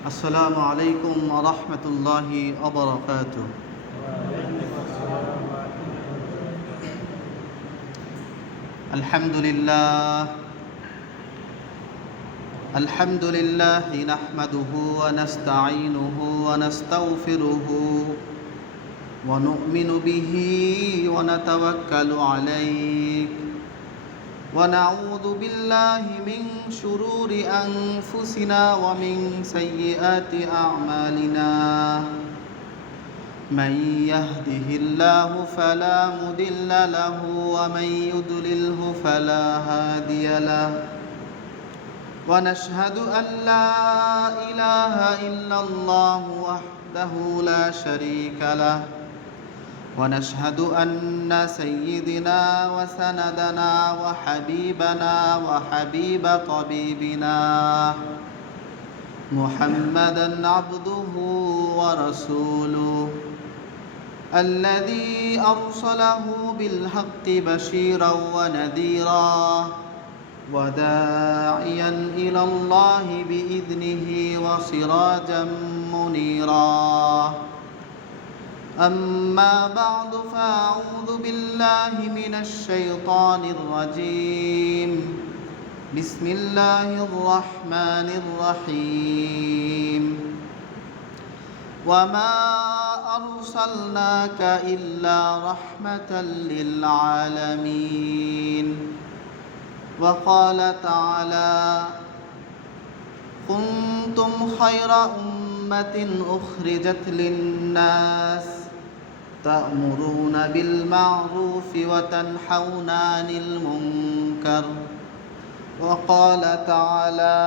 আসসালামু আলাইকুম ওয়া রাহমাতুল্লাহি ওয়া বারাকাতুহু। আলহামদুলিল্লাহ নাহমাদুহু ওয়া নাস্তাঈনুহু ওয়া নাস্তাগফিরুহু ওয়া নু'মিনু বিহি ওয়া নাতাওয়াক্কালু আলাইহি ওয়া নাউযু বিল্লাহি মিন শুরুরি আনফুসিনা ওয়া মিন সাইয়্যাতি আ'মালিনা। من يهده الله فلا مضل له ومن يضلله فلا هادي له ونشهد أن لا إله إلا الله وحده لا شريك له ونشهد أن سيدنا وسندنا وحبيبنا وحبيب طبيبنا محمدًا عبده ورسوله الذي أرسله بالحق بشيرا ونذيرا وداعيا إلى الله بإذنه وسراجا منيرا. أما بعد فأعوذ بالله من الشيطان الرجيم. بسم الله الرحمن الرحيم. وما أرسلناك إلا رحمة للعالمين. وقال تعالى: كنتم خير أمة أخرجت للناس تأمرون بالمعروف وتنحون عن المنكر. وقال تعالى: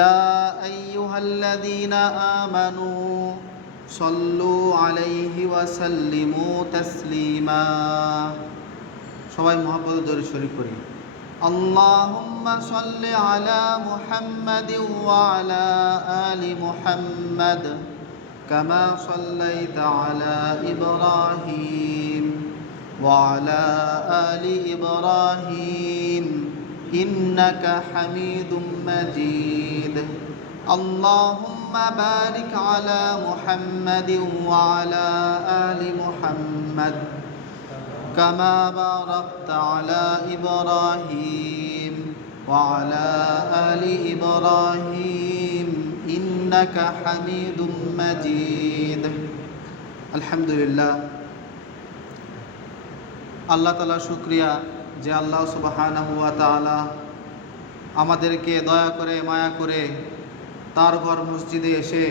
يا أيها الذين آمنوا صلوا عليه وسلموا تسليما. সবাই মহব্বত দরুদ শরীফ পড়ি। اللهم صل على محمد وعلى آل محمد كما صليت على إبراهيم وعلى آل إبراهيم إنك حميد مجيد. اللهم بارك على محمد وعلى آل محمد كما باركت على إبراهيم وعلى آل إبراهيم إنك حميد مجيد. الحمد لله. আল্লাহ তাআলা শুকরিয়া যে আল্লাহ সুবহানাহু ওয়া তাআলা আমাদেরকে দয়া করে মায়া করে তার ঘর মসজিদে এসে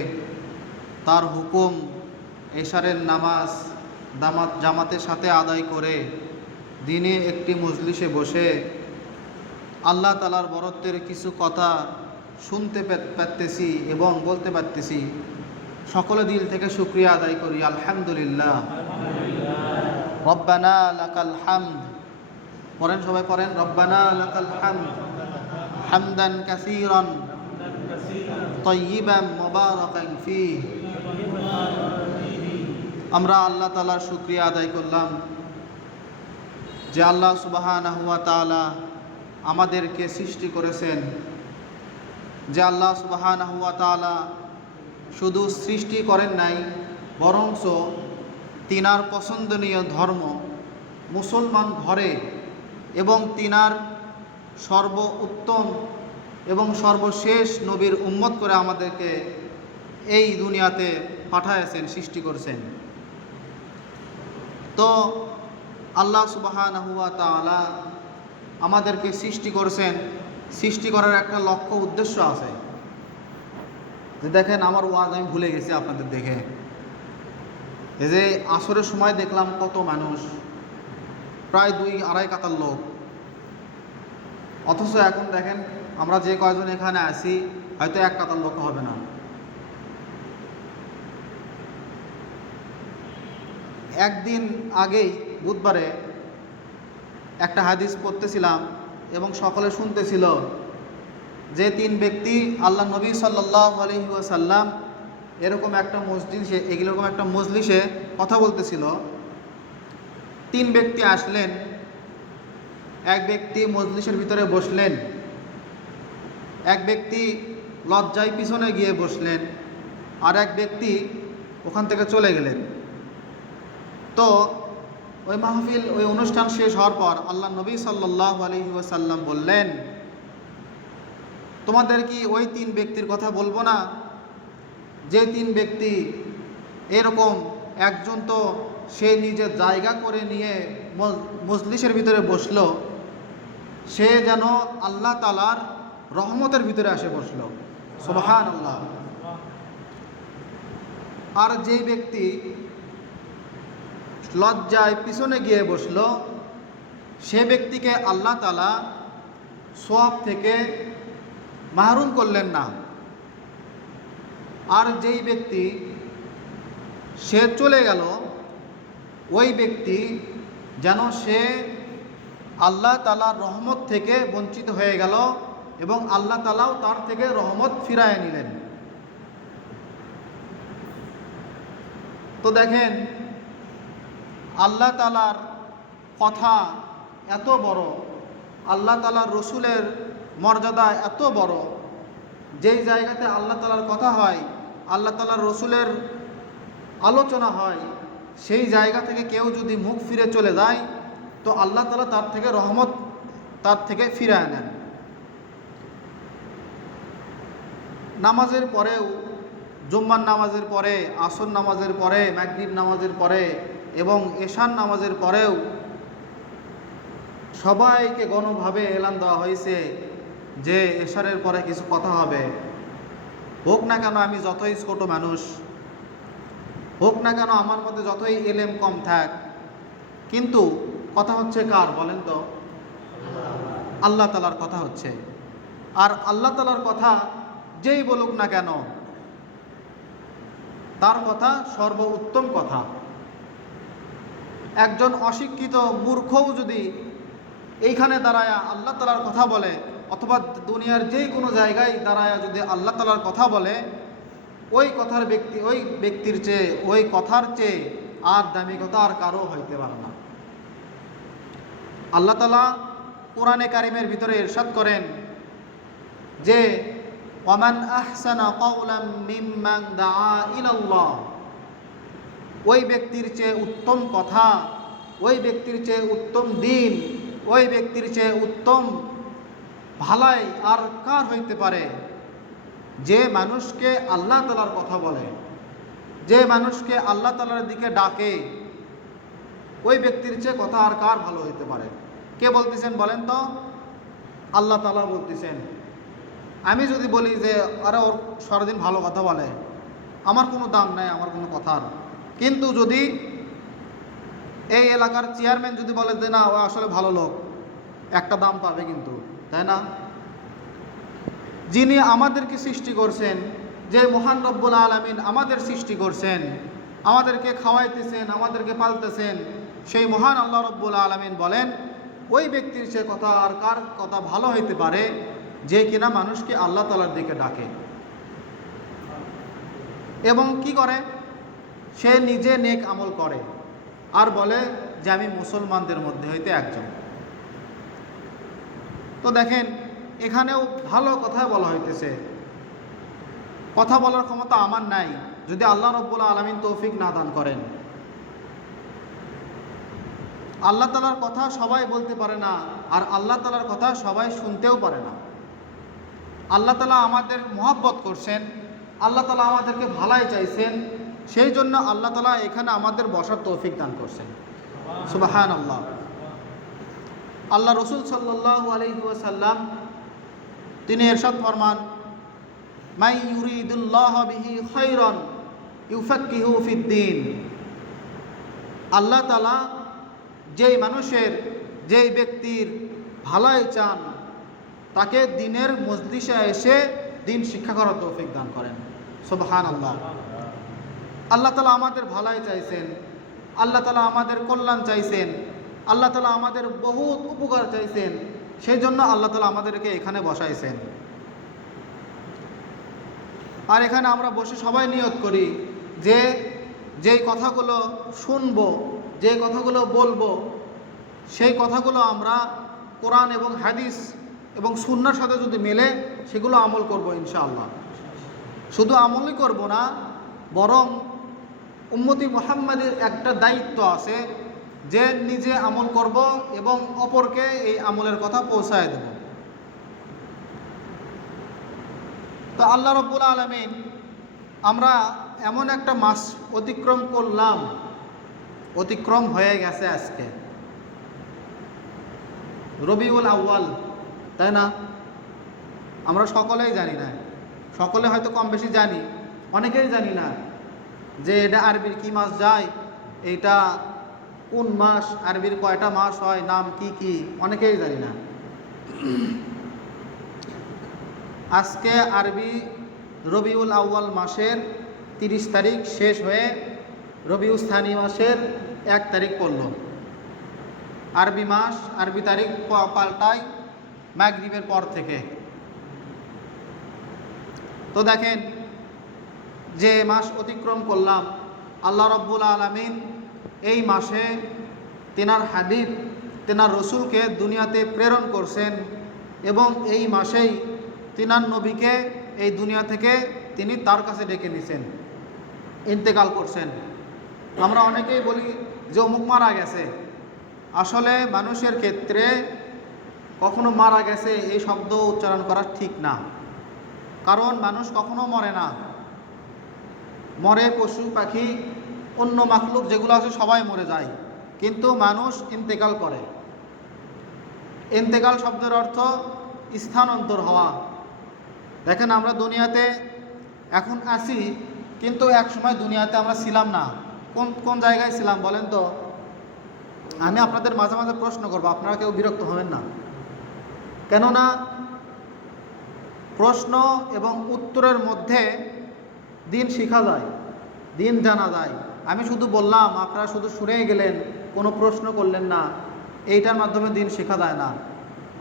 তার হুকুম এশারের নামাজ জামাতের সাথে আদায় করে দিনে একটি মজলিসে বসে আল্লাহ তাআলার বরত্বের কিছু কথা শুনতে পারতেছি এবং বলতে পারতেছি। সকলে দিল থেকে শুকরিয়া আদায় করি আলহামদুলিল্লাহ। রব্বানা লাকাল হামদ। পড়েন, সবাই পড়েন। রব্বানা লাকাল হামদ হামদান কাসীরান তাইয়িবান মুবারাকান ফীহি। আমরা আল্লাহ তাআলার শুকরিয়া আদায় করলাম যে আল্লাহ সুবহানাহু ওয়া তাআলা আমাদেরকে সৃষ্টি করেছেন, যে আল্লাহ সুবহানাহু ওয়া তাআলা শুধু সৃষ্টি করেন নাই, বরঞ্চ তিনার পছন্দনীয় ধর্ম মুসলমান ঘরে এবং তিনার সর্ব উত্তম এবং সর্বশেষ নবীর উম্মত করে আমাদেরকে এই দুনিয়াতে পাঠাইছেন, সৃষ্টি করেছেন। তো আল্লাহ সুবহানাহু ওয়া তাআলা আমাদেরকে সৃষ্টি করেছেন, সৃষ্টি করার একটা লক্ষ্য উদ্দেশ্য আছে। যে দেখেন, আমার ওয়াজ আমি ভুলে গেছি আপনাদের দেখে। এই যে আসরের সময় দেখলাম কত মানুষ, প্রায় 2-2.5 কাতার লোক, অথচ এখন দেখেন আমরা যে কয়জন এখানে আছি হয়তো 1 কাতার লোক হবে না। একদিন আগেই বুধবারে একটা হাদিস পড়তেছিলাম এবং সকলে শুনতেছিল যে 3 ব্যক্তি আল্লাহ নবী সাল্লাল্লাহু আলাইহি ওয়াসাল্লাম এরকম একটা মজলিসে কথা বলতেছিল। 3 ব্যক্তি আসলেন, এক ব্যক্তি মজলিসের ভিতরে বসলেন, এক ব্যক্তি লজ্জায় পিছনে গিয়ে বসলেন, আর এক ব্যক্তি ওখান থেকে চলে গেলেন। তো ওই মাহফিল, ওই অনুষ্ঠান শেষ হওয়ার পর আল্লাহ নবী সাল্লাল্লাহু আলাইহি ওয়াসাল্লাম বললেন, তোমাদের কি ওই 3 ব্যক্তির কথা বলবো না? যে 3 ব্যক্তি এরকম, একজন তো সে নিজের জায়গা করে নিয়ে মজলিসের ভিতরে বসলো, সে যেন আল্লাহ তাআলার রহমতের ভিতরে এসে বসলো, সুবহানাল্লাহ। আর যেই ব্যক্তি লজ্জায় পিছনে গিয়ে বসলো, সে ব্যক্তিকে আল্লাহ তাআলা সওয়াব থেকে মাহরুম করলেন না। আর যেই ব্যক্তি সে চলে গেল, ওই ব্যক্তি যেন সে আল্লাহ তাআলার রহমত থেকে বঞ্চিত হয়ে গেল এবং আল্লাহ তাআলাও তার থেকে রহমত ফিরায় নিলেন। তো দেখেন, আল্লাহ তাআলার কথা এত বড়, আল্লাহ তাআলার রসুলের মর্যাদা এত বড়, যেই জায়গাতে আল্লাহ তাআলার কথা হয়, আল্লাহ তাআলার রসুলের আলোচনা হয়, সেই জায়গা থেকে কেউ যদি মুখ ফিরে চলে যায়, তো আল্লাহ তাআলা তার থেকে রহমত তার থেকে ফিরায় নেন। নামাজের পরেও, জুম্মার নামাজের পরে, আসর নামাজের পরে, মাগরিব নামাজের পরে এবং এশার নামাজের পরেও সবাইকে গণভাবে এলান দেওয়া হয়েছে যে এশারের পরে কিছু কথা হবে। হোক না কেন আমি যতই ছোট মানুষ, হোক না কেন আমার মধ্যে যতই এলেম কম থাক, কিন্তু কথা হচ্ছে কার বলেন তো? আল্লাহ তাআলার কথা হচ্ছে। আর আল্লাহ তাআলার কথা যেই বলুক না কেন, তার কথা সর্বোত্তম কথা। একজন অশিক্ষিত মূর্খও যদি এইখানে দাঁড়ায় আল্লাহ তাআলার কথা বলে, অথবা দুনিয়ার যেই কোনো জায়গায় দাঁড়ায় যদি আল্লাহ তাআলার কথা বলে, ওই ব্যক্তির চেয়ে, ওই কথার চেয়ে আর দামি কথা আর কারো হইতে পারে না। আল্লাহ তাআলা কোরআনে কারিমের ভিতরে ইরশাদ করেন যে ওয়ামান আহসানা কাওলাম মিম্মান দাআ ইলাল্লাহ, ওই ব্যক্তির চেয়ে উত্তম কথা, ওই ব্যক্তির চেয়ে উত্তম দিন, ওই ব্যক্তির চেয়ে উত্তম ভালাই আর কার হইতে পারে? যে মানুষকে আল্লাহ তাআলার কথা বলে, যে মানুষকে আল্লাহ তাআলার দিকে ডাকে, ওই ব্যক্তির চেয়ে কথা আর কার ভালো হইতে পারে? কে বলতেছেন বলেন তো? আল্লাহ তাআলা বলতেছেন। আমি যদি বলি যে আরে ওর সারাদিন ভালো কথা বলে, আমার কোনো দাম নাই আমার কোনো কথার, কিন্তু যদি এই এলাকার চেয়ারম্যান যদি বলে যে না ও আসলে ভালো লোক, একটা দাম পাবে কিন্তু, তাই না? যিনি আমাদেরকে সৃষ্টি করছেন, যে মহান রব্বুল আলামিন আমাদের সৃষ্টি করছেন, আমাদেরকে খাওয়াইতেছেন, আমাদেরকে পালতেছেন, সেই মহান আল্লাহ রব্বুল আলামিন বলেন ওই ব্যক্তির সে কথা আর কার কথা ভালো হইতে পারে যে কিনা মানুষকে আল্লাহ তাআলার দিকে ডাকে এবং কি করে? সে নিজে নেক আমল করে আর বলে যে আমি মুসলমানদের মধ্যে হইতে একজন। তো দেখেন, এখানেও ভালো কথা বলা হইতেছে। কথা বলার ক্ষমতা আমার নাই যদি আল্লাহ রব্বুল আলামিন তৌফিক না দান করেন। আল্লাহ তাআলার কথা সবাই বলতে পারে না, আর আল্লাহ তাআলার কথা সবাই শুনতেও পারে না। আল্লাহ তাআলা আমাদের মহব্বত করছেন, আল্লাহ তাআলা আমাদেরকে ভালাই চাইছেন, সেই জন্য আল্লাহ তাআলা এখানে আমাদের বসার তৌফিক দান করছেন। সুবহানাল্লাহ। আল্লাহ রসুল সাল্লাল্লাহু আলাইহি ওয়াসাল্লাম তিনি ইরশাদ ফরমান, মাই ইউরিদুল্লাহু বিহি খায়রান ইউফাক্কিহু ফিদ্দীন। আল্লাহ তাআলা যেই মানুষের, যেই ব্যক্তির ভালাই চান, তাকে দিনের মজলিসে এসে দিন শিক্ষা করার তৌফিক দান করেন। সুবহানাল্লাহ। আল্লাহ তাআলা আমাদের ভালাই চাইছেন, আল্লাহ তাআলা আমাদের কল্যাণ চাইছেন, আল্লাহ তাআলা আমাদের বহুত উপকার চাইছেন, সেই জন্য আল্লাহ তাআলা আমাদেরকে এখানে বসাইছেন। আর এখানে আমরা বসে সবাই নিয়ত করি যে যেই কথাগুলো শুনবো, যে কথাগুলো বলবো, সেই কথাগুলো আমরা কোরআন এবং হাদিস এবং সুন্নাহর সাথে যদি মেলে সেগুলো আমল করব ইনশাআল্লাহ। শুধু আমলই করব না, বরং উম্মতি মুহাম্মাদের একটা দায়িত্ব আছে যে নিজে আমল করব এবং অপরকে এই আমলের কথা পৌঁছায় দেব। তো আল্লাহ রাব্বুল আলামিন, আমরা এমন একটা মাস অতিক্রম করলাম, অতিক্রম হয়ে গেছে আজকে রবিউল আউয়াল, তাই না? আমরা সকলেই জানি না, সকলে হয়তো কম বেশি জানি, অনেকেই জানি না যে এটা আরবির কি মাস যায়, এইটা কোন মাস, আরবির কয়টা মাস হয়, নাম কি কি, অনেকেই জানি না। আজকে আরবি রবিউল আউয়াল মাসের 30 তারিখ শেষ হয়ে রবিউল স্থানী মাসের 1 তারিখ পড়ল। আরবি মাস, আরবি তারিখ পাল্টায় মাগরিবের পর থেকে। তো দেখেন, যে মাস অতিক্রম করলাম, আল্লাহ রাব্বুল আলামিন এই মাসে তেনার হাবিব, তেনার রসুলকে দুনিয়াতে প্রেরণ করছেন এবং এই মাসেই তিনার নবীকে এই দুনিয়া থেকে তিনি তার কাছে ডেকে নিছেন, ইন্তেকাল করছেন। আমরা অনেকেই বলি যে অমুক মারা গেছে। আসলে মানুষের ক্ষেত্রে কখনো মারা গেছে এই শব্দ উচ্চারণ করা ঠিক না, কারণ মানুষ কখনো মরে না। মরে পশু পাখি, অন্য মাখলুক যেগুলো আছে সবাই মরে যায়, কিন্তু মানুষ ইন্তেকাল করে। ইন্তেকাল শব্দের অর্থ স্থানান্তর হওয়া। দেখেন, আমরা দুনিয়াতে এখন আছি, কিন্তু এক সময় দুনিয়াতে আমরা ছিলাম না। কোন কোন জায়গায় ছিলাম বলেন তো? আমি আপনাদের মাঝে মাঝে প্রশ্ন করব, আপনারা কেউ বিরক্ত হবেন না, কেননা প্রশ্ন এবং উত্তরের মধ্যে দিন শেখা যায়, দিন জানা যায়। আমি শুধু বললাম, আপনারা শুধু শুনেই গেলেন, কোনো প্রশ্ন করলেন না, এইটার মাধ্যমে দিন শেখা যায় না।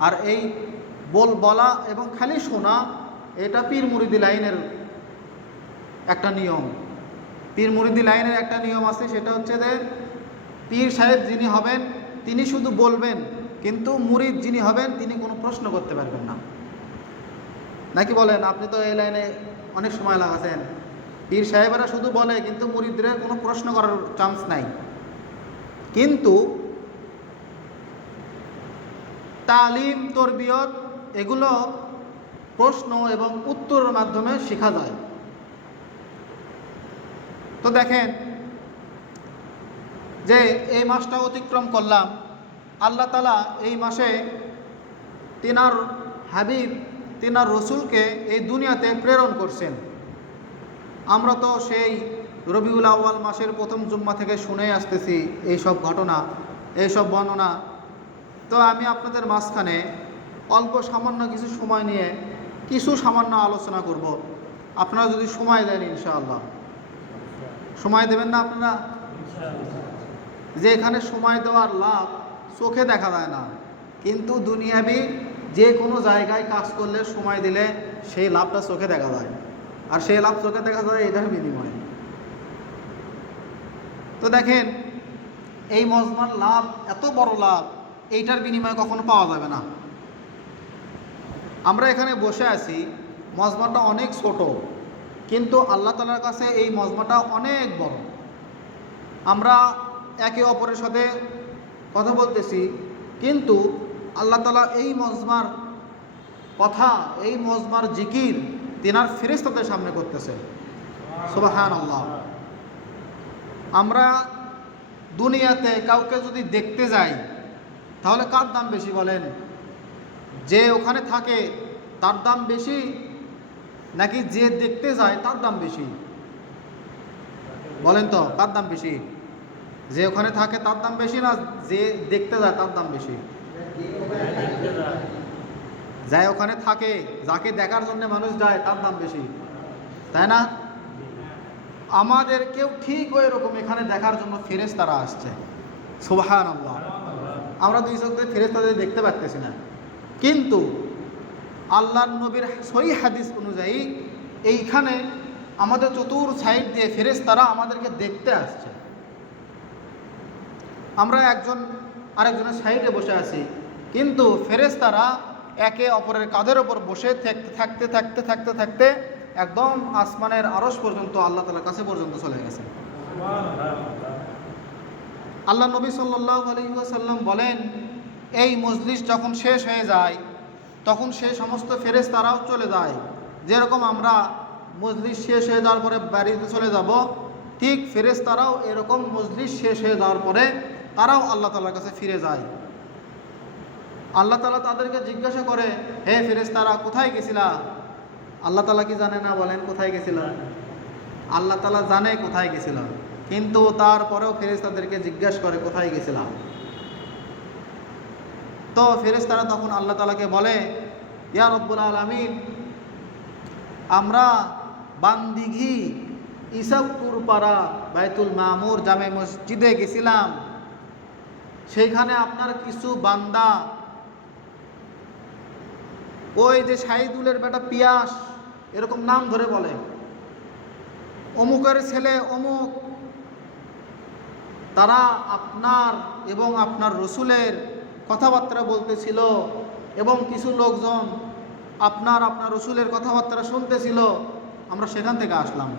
আর এই বলা এবং খালি শোনা, এটা পীর মুরিদি লাইনের একটা নিয়ম। পীর মুরিদি লাইনের একটা নিয়ম আছে, সেটা হচ্ছে যে পীর সাহেব যিনি হবেন তিনি শুধু বলবেন, কিন্তু মুরিদ যিনি হবেন তিনি কোনো প্রশ্ন করতে পারবেন না। নাকি বলেন? আপনি তো এই লাইনে অনেক সময় লাগাছেন। পীর সাহেবেরা শুধু বলে, কিন্তু মুরিদদের কোনো প্রশ্ন করার চান্স নাই। কিন্তু তালিম, তরবিয়ত এগুলো প্রশ্ন এবং উত্তরের মাধ্যমে শেখা যায়। তো দেখেন, যে এই মাসটা অতিক্রম করলাম, আল্লাহ তাআলা এই মাসে তিনার হাবিব, তিনার রসুলকে এই দুনিয়াতে প্রেরণ করছেন। আমরা তো সেই রবিউল আউয়াল মাসের প্রথম জুম্মা থেকে শুনে আসতেছি এইসব ঘটনা, এইসব বর্ণনা। তো আমি আপনাদের মাঝখানে অল্প সামান্য কিছু সময় নিয়ে কিছু সামান্য আলোচনা করব। আপনারা যদি সময় দেন ইনশাআল্লাহ। সময় দেবেন না আপনারা? যে এখানে সময় দেওয়ার লাভ চোখে দেখা যায় না, কিন্তু দুনিয়াবি যে কোনো জায়গায় কাজ করলে সময় দিলে সেই লাভটা চোখে দেখা যায়, আর সেই লাভ চোখে দেখা যায় এটার বিনিময়ে। তো দেখেন, এই মজমার লাভ এত বড় লাভ, এইটার বিনিময়ে কখনো পাওয়া যাবে না। আমরা এখানে বসে আছি, মজমাটা অনেক ছোট, কিন্তু আল্লাহ তাআলার কাছে এই মজমাটা অনেক বড়। আমরা একে অপরের সাথে কথা বলতেছি, কিন্তু আল্লাহ তাআলা এই মজমার কথা, এই মজমার জিকির তিনার ফেরেশতাদের সামনে করতেছে। সুবহানাল্লাহ। আমরা দুনিয়াতে কাউকে যদি দেখতে যাই, তাহলে কার দাম বেশি বলেন? যে ওখানে থাকে তার দাম বেশি, নাকি যে দেখতে যায় তার দাম বেশি? বলেন তো, কার দাম বেশি? যে ওখানে থাকে তার দাম বেশি, না যে দেখতে যায় তার দাম বেশি? যায় ওখানে থাকে, যাকে দেখার জন্য মানুষ যায় তার দাম বেশি, তাই না? আমাদেরকেও ঠিক ওই রকম এখানে দেখার জন্য ফেরেশতারা আসছে। সুবহানাল্লাহ। আমরা দুই চোখ দিয়ে ফেরেশতাদের দেখতে পাচ্তেছি না, কিন্তু আল্লাহর নবীর সহিহ হাদিস অনুযায়ী এইখানে আমাদের চতুর সাইড দিয়ে ফেরেশতারা আমাদেরকে দেখতে আসছে। আমরা একজন আরেকজনের সাইডে বসে আছি, কিন্তু ফেরেশতারা একে অপরের কাঁধের ওপর বসে থাকতে থাকতে থাকতে থাকতে একদম আসমানের আরশ পর্যন্ত আল্লাহ তাআলার কাছে পর্যন্ত চলে গেছে। আল্লাহ নবী সাল্লাল্লাহু আলাইহি ওয়াসাল্লাম বলেন, এই মজলিস যখন শেষ হয়ে যায় তখন সে সমস্ত ফেরেশতারাও চলে যায়। যেরকম আমরা মজলিস শেষ হয়ে যাওয়ার পরে বাড়িতে চলে যাব, ঠিক ফেরেশতারাও এরকম মজলিস শেষ হয়ে যাওয়ার পরে তারাও আল্লাহ তাআলার কাছে ফিরে যায়। আল্লাহ তাআলা তাদেরকে জিজ্ঞাসা করে, হে ফেরেশতারা, কোথায় গেছিলা? আল্লাহ তাআলা কি জানে না? বলেন, কোথায় গেছিলা? আল্লাহ তাআলা জানে কোথায় গেছিলাম, কিন্তু তারপরেও ফেরেশতাদেরকে জিজ্ঞাসা করে কোথায় গেছিলাম। তো ফেরেশতারা তখন আল্লাহ তাআলাকে বলে, ইয়া রব্বুল আলামিন, আমরা বান্দিঘি ইসাবপুর পাড়া বাইতুল মামুর জামে মসজিদে গেছিলাম, সেইখানে আপনার কিছু বান্দা, ওই যে শাহিদুলের বেটা পিয়াস, এরকম নাম ধরে বলে, অমুকের ছেলে অমুক, তারা আপনার এবং আপনার রসুলের কথাবার্তা বলতেছিল এবং কিছু লোকজন আপনার রসুলের কথাবার্তা শুনতেছিল, আমরা সেখান থেকে আসলাম।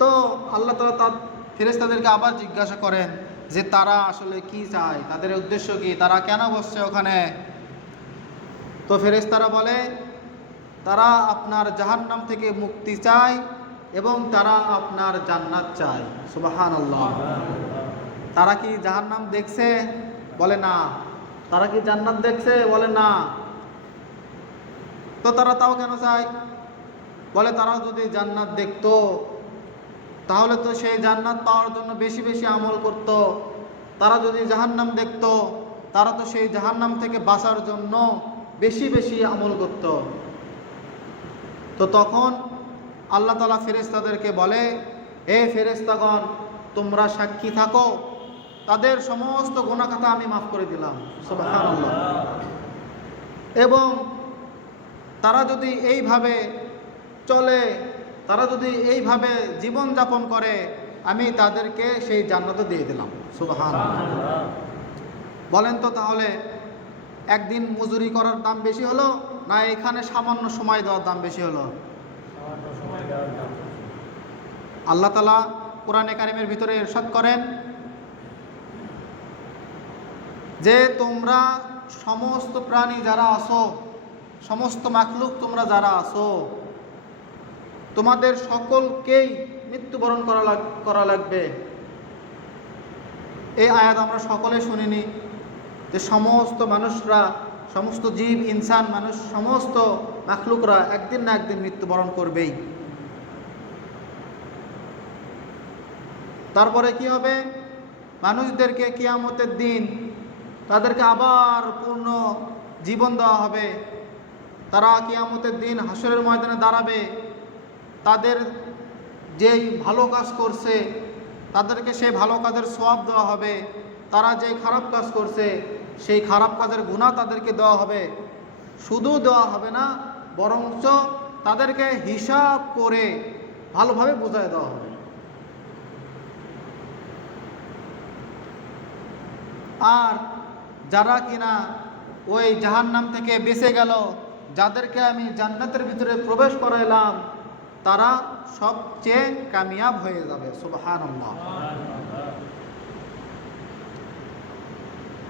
তো আল্লাহ তাআলা তার ফেরেশতাদেরকে আবার জিজ্ঞাসা করেন যে তারা আসলে কি চায়, তাদের উদ্দেশ্য কি, তারা কেন বসছে ওখানে। তো ফেরেশতারা বলে, তারা আপনার জাহান্নাম থেকে মুক্তি চায় এবং তারা আপনার জান্নাত চায়। সুবহানাল্লাহ। তারা কি জাহান্নাম দেখছে? বলে না। তারা কি জান্নাত দেখছে? বলে না। তো তারা তাও কেন চায়? বলে, তারা যদি জান্নাত দেখতো তাহলে তো সেই জান্নাত পাওয়ার জন্য বেশি বেশি আমল করত। তারা যদি জাহান্নাম দেখতো তারা তো সেই জাহান্নাম থেকে বাঁচার জন্য বেশি বেশি আমল করত। তো তখন আল্লাহ তাআলা ফেরেশতাদেরকে বলে, হে ফেরেশতাগণ, তোমরা সাক্ষী থাকো, তাদের সমস্ত গুনাহ খাতা আমি মাফ করে দিলাম। সুবহানাল্লাহ। এবং তারা যদি এইভাবে চলে, তারা যদি এইভাবে জীবন যাপন করে, আমি তাদেরকে সেই জান্নাতও দিয়ে দিলাম। সুবহানাল্লাহ। বলেন তো তাহলে একদিন মজুরি করার দাম বেশি হলো না এখানে সামান্য সময় দেওয়ার দাম বেশি হলো? আল্লাহ তাআলা কোরআনে কারিমের ভিতরে ইরশাদ করেন যে তোমরা সমস্ত প্রাণী যারা আছো, সমস্ত মাখলুক তোমরা যারা আছো, তোমাদের সকলকেই মৃত্যুবরণ করা লাগবে। এই আয়াত আমরা সকলে শুনিনি যে সমস্ত মানুষরা, সমস্ত জীব, ইনসান, মানুষ, সমস্ত মাখলুকরা একদিন না একদিন মৃত্যুবরণ করবেই। তারপরে কি হবে? মানুষদেরকে কিয়ামতের দিন তাদেরকে আবার পূর্ণ জীবন দেওয়া হবে। তারা কিয়ামতের দিন হাসরের ময়দানে দাঁড়াবে। তাদের যেই ভালো কাজ করছে তাদেরকে সেই ভালো কাজের সওয়াব দেওয়া হবে। তারা যেই খারাপ কাজ করছে সেই খারাপ কাজের গুনাহ তাদেরকে দেওয়া হবে। শুধু দেওয়া হবে না, বরঞ্চ তাদেরকে হিসাব করে ভালোভাবে বোঝায় দেওয়া হবে। আর যারা কিনা ওই জাহান্নাম থেকে বেঁচে গেল, যাদেরকে আমি জান্নাতের ভিতরে প্রবেশ করাইলাম, তারা সবচেয়ে কামিয়াব হয়ে যাবে। সুবহানাল্লাহ।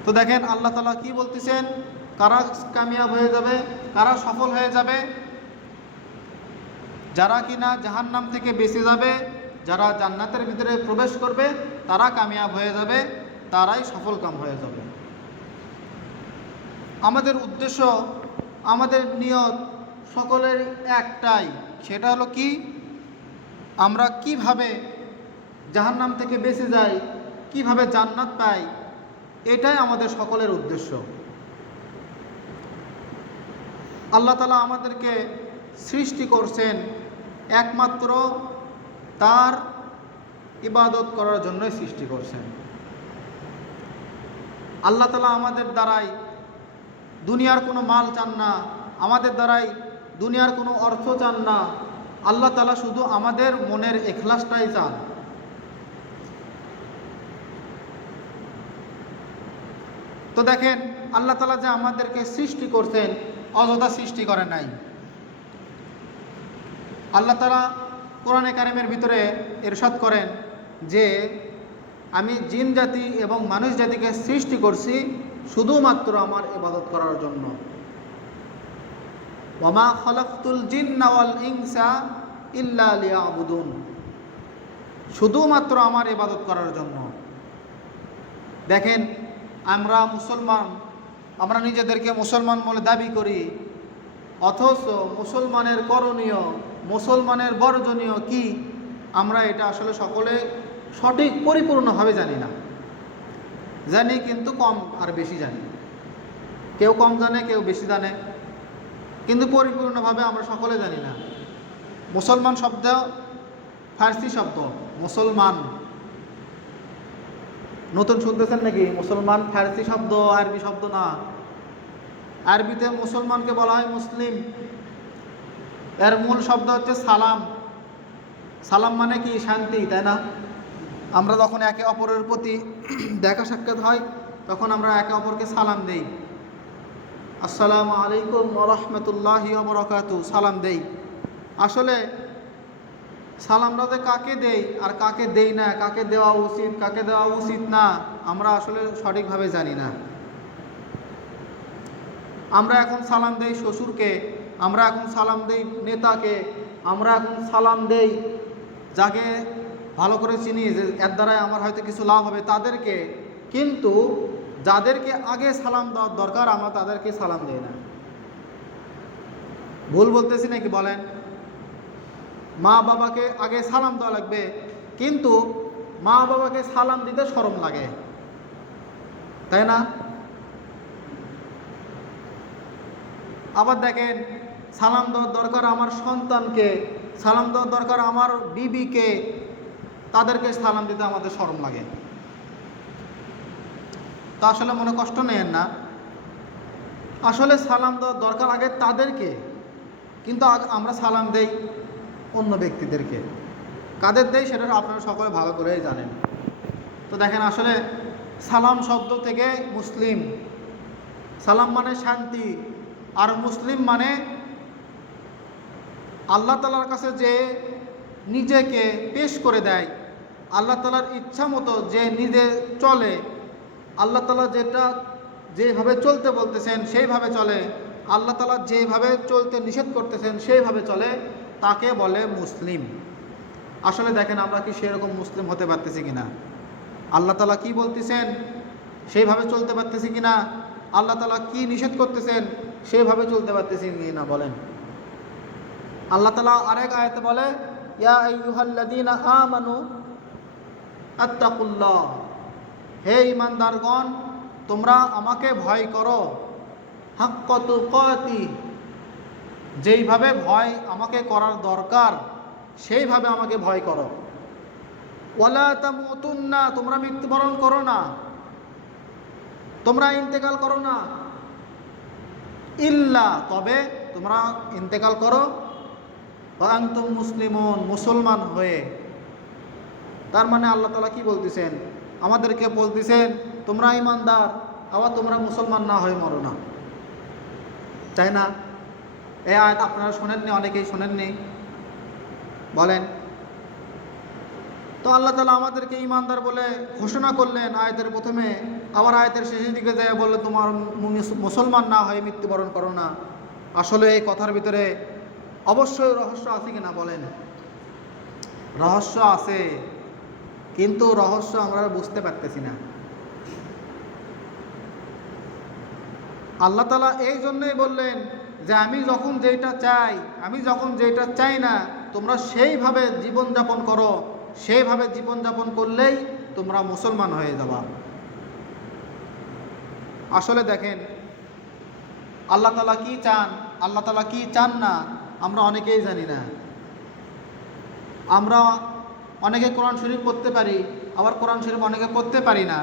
তো দেখেন আল্লাহ তাআলা কি বলতেছেন, কারা কামিয়াব হয়ে যাবে, কারা সফল হয়ে যাবে? যারা কিনা জাহান্নাম থেকে বেঁচে যাবে, যারা জান্নাতের ভিতরে প্রবেশ করবে, তারা কামিয়াব হয়ে যাবে, তারাই সফলকাম হয়ে যাবে। আমাদের উদ্দেশ্য, আমাদের নিয়ত সকলের একটাই, সেটা হলো কি, আমরা কিভাবে জাহান্নাম থেকে বেঁচে যাই, কিভাবে জান্নাত পাই, এটাই আমাদের সকলের উদ্দেশ্য। আল্লাহ তাআলা আমাদেরকে সৃষ্টি করছেন একমাত্র তার ইবাদত করার জন্যই সৃষ্টি করছেন। আল্লাহ তাআলা আমাদের দ্বারাই দুনিয়ার কোনো মাল চান না, আমাদের দ্বারাই দুনিয়ার কোনো অর্থ চান না। আল্লাহ তাআলা শুধু আমাদের মনের ইখলাসটাই চান। তো দেখেন আল্লাহ তাআলা যে আমাদেরকে সৃষ্টি করছেন অযথা সৃষ্টি করে নাই। আল্লাহ তাআলা কোরআনে কারিমের ভিতরে ইরশাদ করেন যে আমি জিন জাতি এবং মানুষ জাতিকে সৃষ্টি করছি শুধুমাত্র আমার ইবাদত করার জন্য। ওয়ামা খালাকতুল জিন্না ওয়াল ইনসা ইল্লা লিয়াবুদুন, শুধুমাত্র আমার ইবাদত করার জন্য। দেখেন আমরা মুসলমান, আমরা নিজেদেরকে মুসলমান বলে দাবি করি, অথচ মুসলমানের করণীয়, মুসলমানের বর্জনীয় কি আমরা এটা আসলে সকলে সঠিক পরিপূর্ণভাবে জানি না। জানি কিন্তু কম আর বেশি জানি, কেউ কম জানে কেউ বেশি জানে, কিন্তু পরিপূর্ণভাবে আমরা সকলে জানি না। মুসলমান শব্দ ফার্সি শব্দ, মুসলমান নতুন শুনতেছেন নাকি? মুসলমান ফার্সি শব্দ, আরবি শব্দ না। আরবিতে মুসলমানকে বলা হয় মুসলিম। এর মূল শব্দ হচ্ছে সালাম। সালাম মানে কি? শান্তি, তাই না? আমরা যখন একে অপরের প্রতি দেখা সাক্ষাৎ হয় তখন আমরা একে অপরকে সালাম দেই, আসসালামু আলাইকুম ওয়া রাহমাতুল্লাহি ওয়া বারাকাতুহু, সালাম দেই। আসলে সালামটা যে কাকে দেই আর কাকে দেই না, কাকে দেওয়া উচিত কাকে দেওয়া উচিত না, আমরা আসলে সঠিকভাবে জানি না। আমরা এখন সালাম দেই শ্বশুরকে, আমরা এখন সালাম দেই নেতাকে, আমরা এখন সালাম দেই যাকে ভালো করে চিনি যে এর দ্বারাই আমার হয়তো কিছু লাভ হবে তাদেরকে, কিন্তু যাদেরকে আগে সালাম দেওয়ার দরকার আমরা তাদেরকে সালাম দেই না। ভুল বলতেছি নাকি বলেন? মা বাবাকে আগে সালাম দেওয়া লাগবে, কিন্তু মা বাবাকে সালাম দিতে শরম লাগে, তাই না? আবার দেখেন সালাম দেওয়ার দরকার আমার সন্তানকে, সালাম দেওয়ার দরকার আমার বিবিকে, তাদেরকে সালাম দিতে আমাদের শরম লাগে। তা আসলে মনে কষ্ট নেন না, আসলে সালাম দেওয়ার দরকার আগে তাদেরকে, কিন্তু আমরা সালাম দেই অন্য ব্যক্তিদেরকে। কাদের দেই সেটা আপনারা সকলে ভালো করেই জানেন। তো দেখেন আসলে সালাম শব্দ থেকে মুসলিম, সালাম মানে শান্তি, আর মুসলিম মানে আল্লাহ তাআলার কাছে যে নিজেকে পেশ করে দেয়, আল্লাহ তাআলার ইচ্ছা মতো যে নিজে চলে, আল্লাহ তাআলা যেটা যেভাবে চলতে বলতেছেন সেইভাবে চলে, আল্লাহ তাআলা যেভাবে চলতে নিষেধ করতেছেন সেইভাবে চলে, তাকে বলে মুসলিম। আসলে দেখেন আমরা কি সেরকম মুসলিম হতে পারতেছি কিনা? আল্লাহ তাআলা কি বলতেছেন সেইভাবে চলতে পারতেছি কিনা? আল্লাহ তাআলা কি নিষেধ করতেছেন সেইভাবে চলতে পারতেছি কিনা বলেন? আল্লাহ তাআলা আরেক আয়াতে বলে, ইয়া আইয়ুহাল্লাযীনা আমানু আত্তাকুল্লাহ, হে ঈমানদারগণ তোমরা আমাকে ভয় করো, হাক্কা তুকাতি, যেইভাবে ভয় আমাকে করার দরকার সেইভাবে আমাকে ভয় করো। ওয়ালা তামুতুন্না, তোমরা মৃত্যুবরণ করো না, তোমরা ইন্তেকাল করো না, ইল্লা, তবে তোমরা ইন্তেকাল করো, ওয়া আনতুম মুসলিমুন, মুসলমান হয়ে। তার মানে আল্লাহ তাআলা কি বলতেছেন? আমাদেরকে বলতেছেন তোমরা ঈমানদার, আবার তোমরা মুসলমান না হয়ে মরো না, তাই না? এই আয়াত আপনারা শোনেননি, অনেকেই শোনেননি, বলেন তো। আল্লাহ তাআলা আমাদেরকে ঈমানদার বলে ঘোষণা করলেন আয়াতের প্রথমে, আবার আয়াতের শেষের দিকে যায় বললে তোমার মুসলমান না হয়ে মৃত্যুবরণ করো না। আসলে এই কথার ভিতরে অবশ্যই রহস্য আছে কিনা বলেন? রহস্য আছে, কিন্তু রহস্য আমরা বুঝতে পারতেছি না। আল্লাহ তাআলা এই জন্যই বললেন যে আমি যখন যেটা চাই, আমি যখন যেটা চাই না, তোমরা সেইভাবে জীবনযাপন করো, সেইভাবে জীবনযাপন করলেই তোমরা মুসলমান হয়ে যাবা। আসলে দেখেন আল্লাহ তাআলা কি চান, আল্লাহ তাআলা কি চান না, আমরা অনেকেই জানি না। আমরা অনেকে কোরআন শরীফ পড়তে পারি, আবার কোরআন শরীফ অনেকে পড়তে পারি না।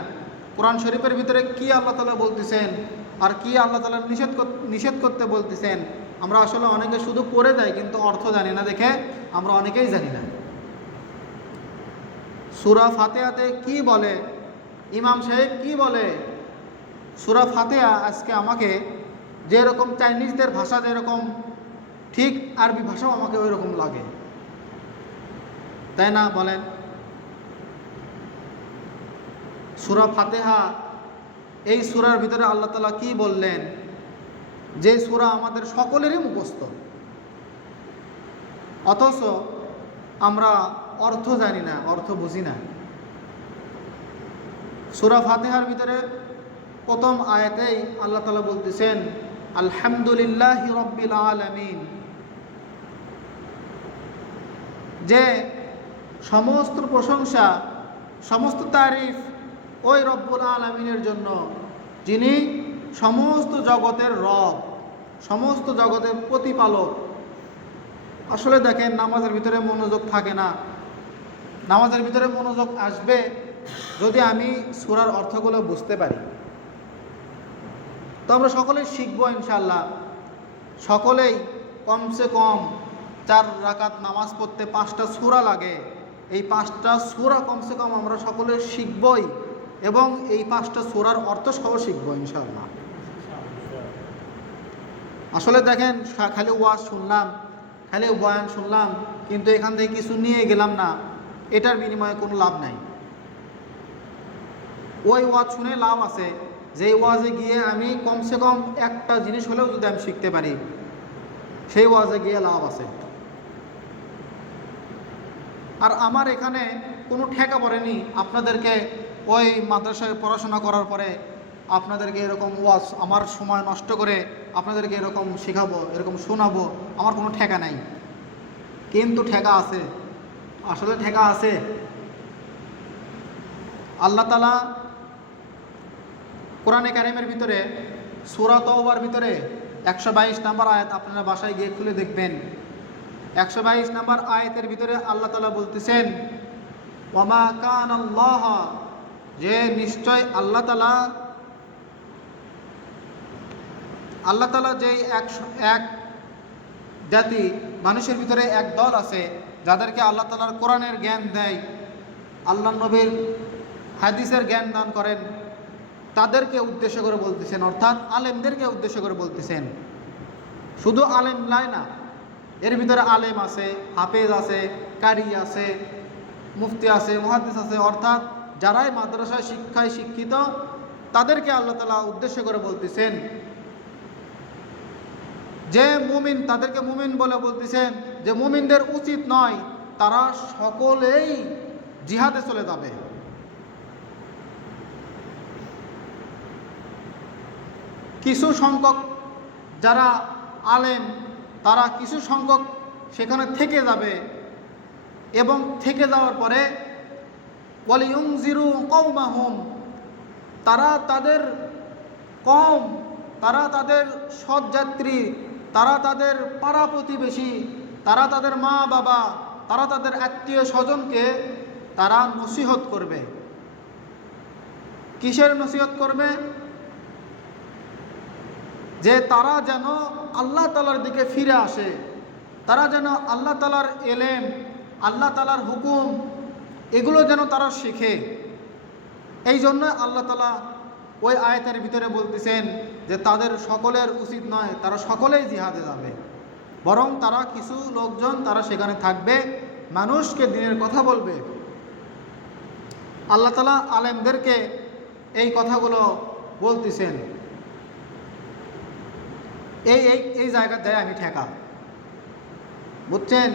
কোরআন শরীফের ভিতরে কি আল্লাহ তাআলা বলতেছেন আর কি আল্লাহ তাআলা নিষেধ করতে বলতেছেন, আমরা আসলে অনেকে শুধু পড়ে যাই, কিন্তু অর্থ জানি না দেখে আমরা অনেকেই জানি না। সূরা ফাতিহাতে কি বলে, ইমাম সাহেব কি বলে, সূরা ফাতিহা আজকে আমাকে যেরকম চাইনিজদের ভাষা যেরকম, ঠিক আরবি ভাষাও আমাকে ওই রকম লাগে, তাই না বলেন? সূরা ফাতিহা, এই সূরার ভিতরে আল্লাহ তাআলা কি বললেন, যে সূরা আমাদের সকলেরই মুখস্থ, অথচ আমরা অর্থ জানি না, অর্থ বুঝি না। সূরা ফাতিহার ভিতরে প্রথম আয়াতেই আল্লাহ তাআলা বলতেছেন আলহামদুলিল্লাহি রাব্বিল আলামিন, যে সমস্ত প্রশংসা, সমস্ত তারিফ ওই রব্বুল আলামিনের জন্য, যিনি সমস্ত জগতের রব, সমস্ত জগতের প্রতিপালক। আসলে দেখেন, নামাজের ভিতরে মনোযোগ থাকে না। নামাজের ভিতরে মনোযোগ আসবে যদি আমি সূরার অর্থগুলো বুঝতে পারি। তো আমরা সকলেই শিখবো ইনশাআল্লাহ। সকলেই কমসে কম 4 রাকাত নামাজ পড়তে 5টা সূরা লাগে। এই 5টা সূরা কমসে কম আমরা সকলে শিখবই, এবং এই 5টা সূরার অর্থ সহ শিখবো ইনশাআল্লাহ। আসলে দেখেন, খালি ওয়াজ শুনলাম, খালি বয়ান শুনলাম, কিন্তু এখান থেকে কিছু নিয়ে গেলাম না, এটার বিনিময়ে কোনো লাভ নাই। ওই ওয়াজ শুনে লাভ আছে, যেই ওয়াজে গিয়ে আমি কমসে কম একটা জিনিস হলেও যদি আমি শিখতে পারি, সেই ওয়াজে গিয়ে লাভ আছে। আর আমার এখানে কোনো ঠেকা পড়েনি আপনাদেরকে ওই মাদ্রাসায় পড়াশোনা করার পরে আপনাদেরকে এরকম ওয়াজ, আমার সময় নষ্ট করে আপনাদেরকে এরকম শেখাবো, এরকম শোনাবো, আমার কোনো ঠেকা নাই। কিন্তু ঠেকা আছে, আসলে ঠেকা আছে। আল্লাহ তাআলা কোরআনে কারিমের ভিতরে সূরা তাওবার ভিতরে 122 নম্বর আয়াত, আপনারা বাসায় গিয়ে খুলে দেখবেন। 122 নম্বর আয়াতের ভিতরে আল্লাহ তাআলা বলতেছেন ওয়ামা কানাল্লাহ, যে নিশ্চয় আল্লাহ তাআলা যেই এক জাতি, মানুষের ভিতরে এক দল আছে যাদেরকে আল্লাহ তাআলার কোরআনের জ্ঞান দেয়, আল্লাহ নবীর হাদিসের জ্ঞান দান করেন, তাদেরকে উদ্দেশ্য করে বলতেছেন, অর্থাৎ আলেমদেরকে উদ্দেশ্য করে বলতেছেন। শুধু আলেম লাই না, এর ভিতরে আলেম আছে, হাফেজ আছে, কারি আছে, মুফতি আছে, মুহাদ্দিস আছে, অর্থাৎ যারাই মাদ্রাসায় শিক্ষায় শিক্ষিত তাদেরকে আল্লাহ তাআলা উদ্দেশ্য করে বলতেছেন যে মুমিন, তাদেরকে মুমিন বলে বলতেছেন যে মুমিনদের উচিত নয় তারা সকলেই জিহাদে চলে যাবে। কিছু সংখ্যক যারা আলেম, তারা কিছু সংখ্যক সেখানে থেকে যাবে, এবং থেকে যাওয়ার পরে ওয়ালিউনজিরু কওমাহুম, তারা তাদের কওম, তারা তাদের সৎযাত্রী, তারা তাদের পাড়া প্রতিবেশী, তারা তাদের মা বাবা, তারা তাদের আত্মীয় স্বজনকে তারা নসিহত করবে। কিসের নসিহত করবে? যে তারা যেন আল্লাহ তাআলার দিকে ফিরে আসে, তারা যেন আল্লাহ তাআলার এলেম, আল্লাহ তাআলার হুকুম, এগুলো যেন তারা শেখে। এই জন্য আল্লাহ তাআলা ওই আয়াতের ভিতরে বলতেছেন যে তাদের সকলের উচিত নয় তারা সকলেই জিহাদে যাবে, বরং তারা কিছু লোকজন তারা সেখানে থাকবে, মানুষকে দ্বীনের কথা বলবে। আল্লাহ তাআলা আলেমদেরকে এই কথাগুলো বলতেছেন। এই জায়গার দ্বারা আমি ঠেকা, বুঝছেন?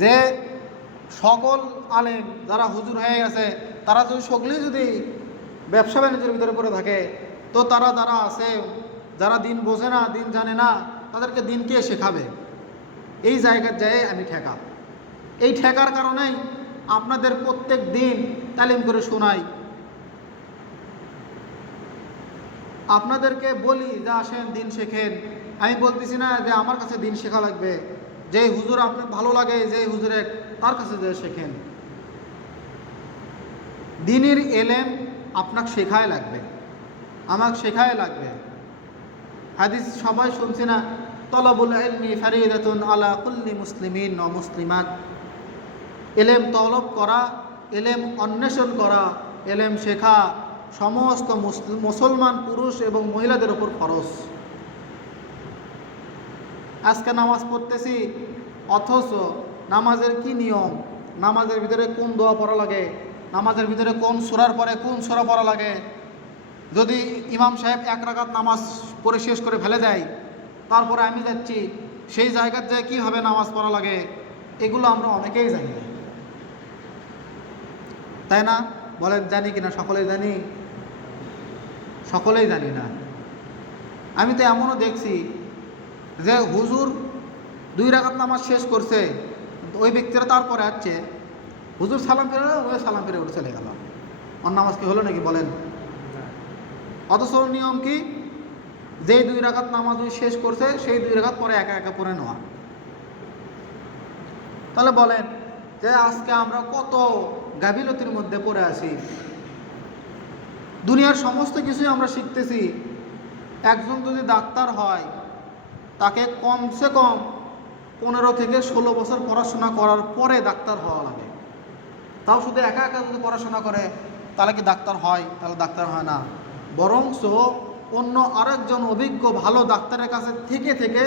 যে সকল আলেম যারা হুজুর হয়ে গেছে, তারা যদি সকলেই যদি ব্যবসা বাণিজ্যের ভিতরে পড়ে থাকে, তো তারা যারা আছে, যারা দিন বোঝে না, দিন জানে না, তাদেরকে দিন কে শেখাবে? এই জায়গার যায় আমি ঠেকা। এই ঠেকার কারণেই আপনাদের প্রত্যেক দিন তালিম করে শোনাই, আপনাদেরকে বলি যে আসেন দিন শেখেন। আমি বলতেছি না যে আমার কাছে দিন শেখা লাগবে, যে হুজুর আপনার ভালো লাগে, যে হুজুরের তার কাছে যে শেখেন। দিনের এলেম আপনাকে শেখায় লাগবে, আমাকে শেখায় লাগবে। হাদিস সবাই শুনছি না, তলাবুল ইলমি ফারিদাতুন আলা কুল্লি মুসলিমিন ওয়া মুসলিমাত। এলেম তলব করা, এলেম অন্বেষণ করা, এলেম শেখা সমস্ত মুসলমান পুরুষ এবং মহিলাদের উপর ফরজ। আজকে নামাজ পড়তেছি, অথচ নামাজের কি নিয়ম, নামাজের ভিতরে কোন দোয়া পড়া লাগে, নামাজের ভিতরে কোন সূরার পরে কোন সূরা পড়া লাগে, যদি ইমাম সাহেব 1 রাকাত নামাজ পড়ে শেষ করে ফেলে দেয়, তারপরে আমি যাচ্ছি সেই জায়গার যায় কীভাবে নামাজ পড়া লাগে, এগুলো আমরা অনেকেই জানি না, তাই না? বলেন জানি কিনা? সকলেই জানি? সকলেই জানি না। আমি তো এমনও দেখছি যে হুজুর 2 রাকাত নামাজ শেষ করছে, ওই ব্যক্তিরা তারপরে আসছে, হুজুর সালাম ফিরে ওই সালাম ফিরে উঠে চলে গেল, ওর নামাজ কি হলো নাকি? বলেন। অথচ নিয়ম কি? যেই 2 রাকাত নামাজ ওই শেষ করছে সেই 2 রাকাত পরে একা একা পড়ে নেওয়া। তাহলে বলেন যে আজকে আমরা কত গাফিলতির মধ্যে পড়ে আছি। দুনিয়ার সমস্ত কিছুই আমরা শিখতেছি। একজন যদি ডাক্তার হয়, তাকে কমসে কম 15 থেকে 16 বছর পড়াশোনা করার পরে ডাক্তার হওয়া লাগে। তাও শুধু একা একা যদি পড়াশোনা করে তাহলে কি ডাক্তার হয়? তাহলে ডাক্তার হয় না। বরঞ্চ অন্য আরেকজন অভিজ্ঞ ভালো ডাক্তারের কাছে থেকে থেকে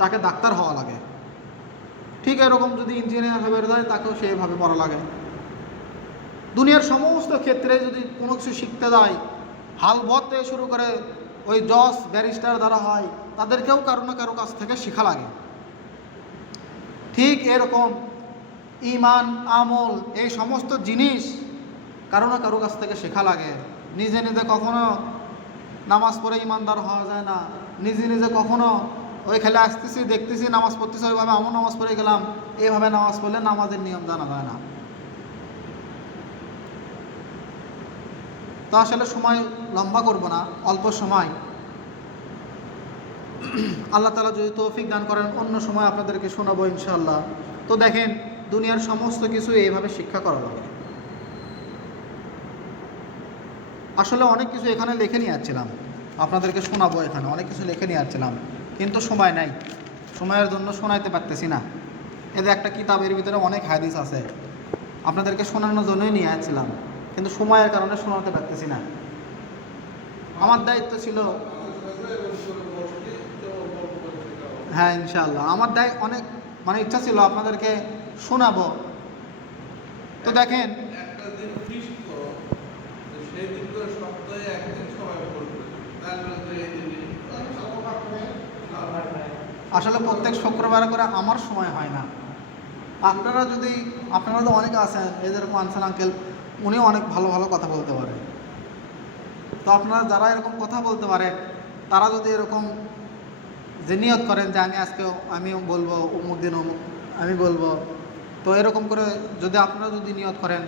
তাকে ডাক্তার হওয়া লাগে। ঠিক এরকম যদি ইঞ্জিনিয়ার হয়ে যায়, তাকেও সেইভাবে পড়া লাগে। দুনিয়ার সমস্ত ক্ষেত্রে যদি কোনো কিছু শিখতে যায়, হালবত থেকে শুরু করে ওই জজ ব্যারিস্টার দ্বারা হয়, তাদেরকেও কারো না কারো কাছ থেকে শেখা লাগে। ঠিক এরকম ঈমান, আমল, এই সমস্ত জিনিস কারো না কারো কাছ থেকে শেখা লাগে। নিজে নিজে কখনো নামাজ পড়ে ইমানদার হওয়া যায় না। নিজে নিজে কখনো ওই খেলে আসতেছি দেখতেছি নামাজ পড়তেছি, ওইভাবে আমও নামাজ পড়ে গেলাম, এইভাবে নামাজ পড়লে নামাজের নিয়ম জানা যায় না। তো আসলে সময় লম্বা করব না, অল্প সময়, আল্লাহ তাআলা যদি তৌফিক দান করেন অন্য সময় আপনাদেরকে শোনাবো ইনশাআল্লাহ। তো দেখেন, দুনিয়ার সমস্ত কিছু এইভাবে শিক্ষা করা লাগে। আসলে অনেক কিছু এখানে লিখে নিয়ে আসছিলাম, আপনাদেরকে শোনাবো, এখানে অনেক কিছু লিখে নিয়ে আসছিলাম, কিন্তু সময় নাই, সময়ের জন্য শোনাইতে পারতেছি না। এদের একটা কিতাবের ভিতরে অনেক হাদিস আছে, আপনাদেরকে শোনানোর জন্যই নিয়ে আসছিলাম, কিন্তু সময়ের কারণে শোনাতে পারতেছি না। আমার দায়িত্ব ছিল, হ্যাঁ ইনশাআল্লাহ, আমার অনেক ইচ্ছা ছিল আপনাদেরকে শোনাবো। তো দেখেন, আসলে প্রত্যেক শুক্রবার করে আমার সময় হয় না। আপনারা তো অনেকে আছেন, এরকম আনসার আঙ্কেল, উনিও অনেক ভালো ভালো কথা বলতে পারে। তো আপনারা যারা এরকম কথা বলতে পারেন, তারা যদি এরকম যে নিয়ত করেন যে আমিও বলবো অমুক দিন অমুক আমি বলবো, তো এরকম করে যদি আপনারা নিয়ত করেন,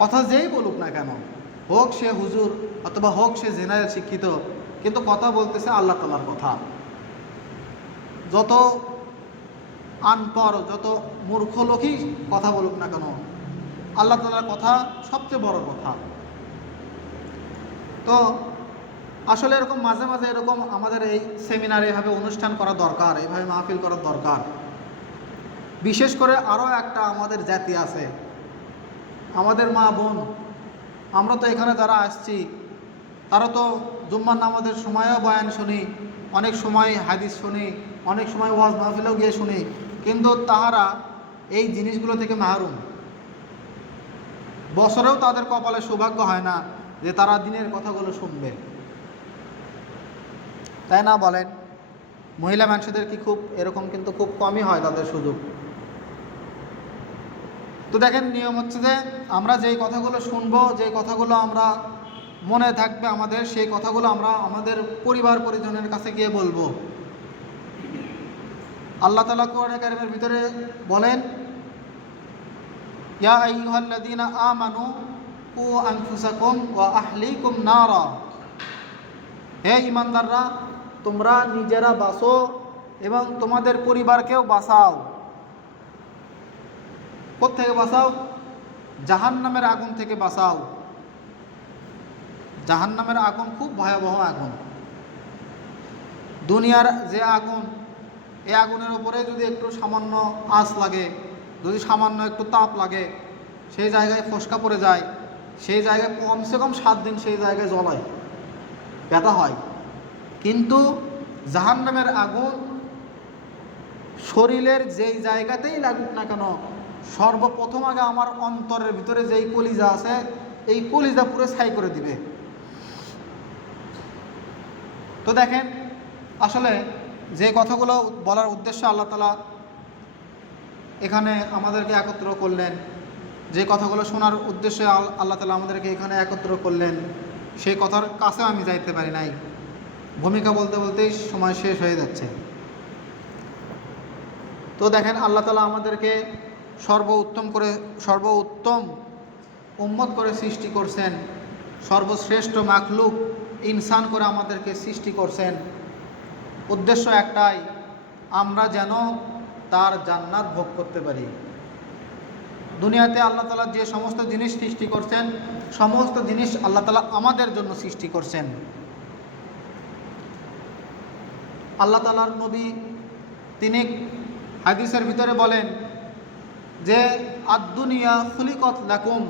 কথা যেই বলুক না কেন, হোক সে হুজুর অথবা হোক সে জেনারেল শিক্ষিত, কিন্তু কথা বলতেছে আল্লাহ তাআলার কথা। যত আনপড়, যত মূর্খ লোকই কথা বলুক না কেন, আল্লাহ তাআলার কথা সবচেয়ে বড় কথা। তো আসলে এরকম মাঝে মাঝে এরকম আমাদের এই সেমিনারে এভাবে অনুষ্ঠান করা দরকার, এভাবে মাহফিল করার দরকার। বিশেষ করে আরও একটা আমাদের জাতি আছে, আমাদের মা বোন, আমরা তো এখানে যারা আসছি তারা তো জুম্মার নামাজের সময়ও বয়ান শুনি, অনেক সময় হাদিস শুনি, অনেক সময় ওয়াজ মাহফিলেও গিয়ে শুনি, কিন্তু তাহারা এই জিনিসগুলো থেকে মাহরুম। বছরেও তাদের কপালে সৌভাগ্য হয় না যে তারা দিনের কথাগুলো শুনবে, তাই না? বলেন, মহিলা মানুষদের কি খুব এরকম, কিন্তু খুব কমই হয় তাদের সুযোগ। তো দেখেন, নিয়ম হচ্ছে যে আমরা যেই কথাগুলো শুনবো, যেই কথাগুলো আমরা মনে থাকবে আমাদের, সেই কথাগুলো আমরা আমাদের পরিবার পরিজনের কাছে গিয়ে বলবো। আল্লাহ তাআলা কোরআনে কারীমের ভিতরে বলেন, ইয়া আইয়ুহাল্লাযীনা আমানু কু আনফুসাকুম ওয়া আহলিকুম নারা, হে ঈমানদাররা, তোমরা নিজেরা বাঁচো এবং তোমাদের পরিবারকেও বাঁচাও। কোত্থেকে বাঁচাও? জাহান্নামের আগুন থেকে বাঁচাও। জাহান্নামের আগুন খুব ভয়াবহ আগুন। দুনিয়ার যে আগুন, এই আগুনের উপরে যদি একটু সামান্য আঁচ লাগে, যদি সামান্য একটু তাপ লাগে, সেই জায়গায় ফসকা পড়ে যায়, সেই জায়গায় কমসে কম 7 দিন সেই জায়গায় জ্বলায়, ব্যথা হয়। কিন্তু জাহান্নামের আগুন শরীরের যেই জায়গাতেই লাগুক না কেন, সর্বপ্রথম আগে আমার অন্তরের ভিতরে যেই কলিজা আছে এই কলিজা পুরো ছাই করে দিবে। তো দেখেন, আসলে যে কথাগুলো বলার উদ্দেশ্য আল্লাহ তাআলা এখানে আমাদেরকে একত্র করলেন, যে কথাগুলো শোনার উদ্দেশ্যে আল্লাহ তাআলা আমাদেরকে এখানে একত্র করলেন, সেই কথার কাছে আমি যাইতে পারি নাই। ভূমিকা বলতে বলতেই সময় শেষ হয়ে যাচ্ছে। তো দেখেন, আল্লাহ তাআলা আমাদেরকে সর্বোত্তম উম্মত করে সৃষ্টি করছেন, সর্বশ্রেষ্ঠ মাখলুক ইনসান করে আমাদেরকে সৃষ্টি করছেন। উদ্দেশ্য একটাই, আমরা যেন তার জান্নাত ভোগ করতে পারি। দুনিয়াতে আল্লাহ তাআলা যে সমস্ত জিনিস সৃষ্টি করছেন, সমস্ত জিনিস আল্লাহ তাআলা আমাদের জন্য সৃষ্টি করছেন। আল্লাহ তাআলার নবী তিনি হাদিসের ভিতরে বলেন যে আদ-দুনিয়া খুলিকাত লাকুম,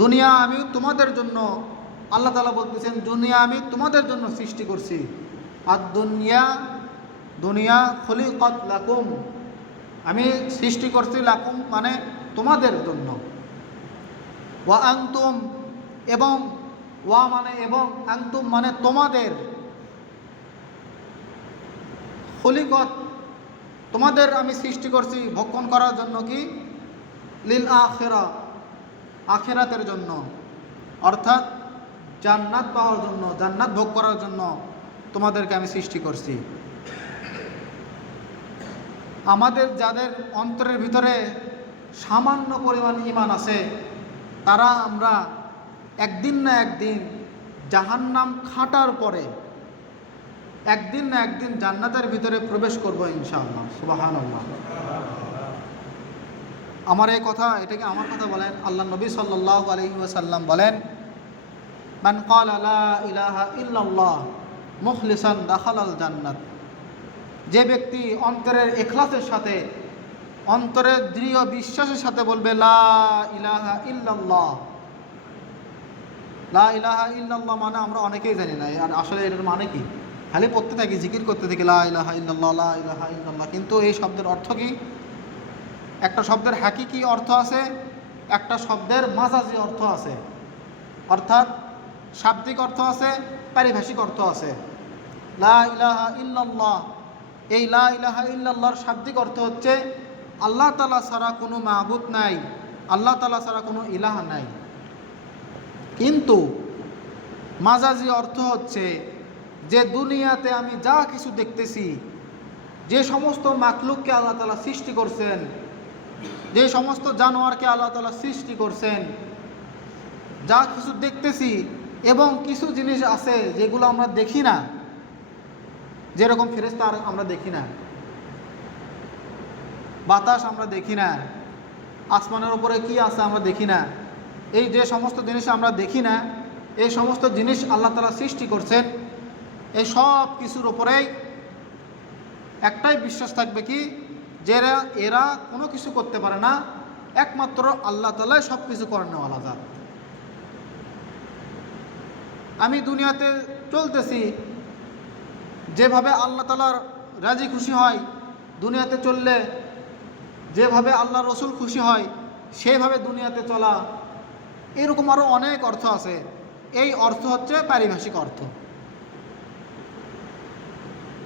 দুনিয়া আমি তোমাদের জন্য, আল্লাহ তাআলা বলতেছেন দুনিয়া আমি তোমাদের জন্য সৃষ্টি করছি। আদ-দুনিয়া, দুনিয়া খুলিকাত লাকুম, আমি সৃষ্টি করছি, লাকুম মানে তোমাদের জন্য। ওয়া আনতুম, এবং ওয়া মানে এবং, আনতুম মানে তোমাদের, খুলিকাত তোমাদের আমি সৃষ্টি করছি ভক্ষণ করার জন্য, কি লিল আখিরা, আখিরাতের জন্য, অর্থাৎ জান্নাত পাওয়ার জন্য, জান্নাত ভোগ করার জন্য তোমাদেরকে আমি সৃষ্টি করছি। আমাদের যাদের অন্তরের ভিতরে সামান্য পরিমাণ ঈমান আছে, তারা আমরা একদিন না একদিন জাহান্নাম খাটার পরে একদিন না একদিন জান্নাতের ভিতরে প্রবেশ করব ইনশাআল্লাহ। সুবহানাল্লাহ। আমার এই কথা, এটাকে আমার কথা বলেন, আল্লাহ নবী সাল্লাল্লাহু আলাইহি ওয়াসাল্লাম বলেন, মান ক্বালা লা ইলাহা ইল্লাল্লাহ মুখলিসান দাখালাল জান্নাত, যে ব্যক্তি অন্তরের ইখলাসের সাথে, অন্তরের দৃঢ় বিশ্বাসের সাথে বলবে লা ইলাহা ইল্লাল্লাহ। লা ইলাহা ইল্লাল্লাহ মানে আমরা অনেকেই জানি না, আর আসলে এটার মানে কি, খালি পড়তে থাকি, জিকির করতে থাকি লা ইলাহা ইল্লাল্লাহ, লা ইলাহা ইল্লাল্লাহ, কিন্তু এই শব্দের অর্থ কি? একটা শব্দের হাকিকি অর্থ আছে, একটা শব্দের মাজাজি অর্থ আছে, অর্থাৎ শাব্দিক অর্থ আছে, পারিভাষিক অর্থ আছে। লা ইলাহা ইল্লাল্লাহ, এই লা ইলাহা ইল্লাল্লাহর শাব্দিক অর্থ হচ্ছে আল্লাহ তাআলা ছাড়া কোনো মাবুদ নাই, আল্লাহ তাআলা ছাড়া কোনো ইলাহ নাই। কিন্তু মাজাজি অর্থ হচ্ছে যে দুনিয়াতে আমি যা কিছু দেখতেছি, যে সমস্ত মাখলুককে আল্লাহ তাআলা সৃষ্টি করছেন, যে সমস্ত জানোয়ারকে আল্লাহ তাআলা সৃষ্টি করছেন, যা কিছু দেখতেছি, এবং কিছু জিনিস আছে যেগুলো আমরা দেখি না, যেরকম ফেরেশতা আমরা দেখি না, বাতাস আমরা দেখি না, আসমানের উপরে কি আছে আমরা দেখি না, এই যে সমস্ত জিনিস আমরা দেখি না, এই সমস্ত জিনিস আল্লাহ তাআলা সৃষ্টি করছেন। এই সব কিছুর উপরেই একটাই বিশ্বাস থাকবে, কি যে এরা কোনো কিছু করতে পারে না, একমাত্র আল্লাহ তাআলাই সব কিছু করেনওয়ালা জাত। আমি দুনিয়াতে চলতেছি, যেভাবে আল্লাহ তাআলার রাজি খুশি হয়, দুনিয়াতে চললে যেভাবে আল্লাহ রসুল খুশি হয় সেভাবে দুনিয়াতে চলা, এরকম আরও অনেক অর্থ আছে। এই অর্থ হচ্ছে পারিভাষিক অর্থ।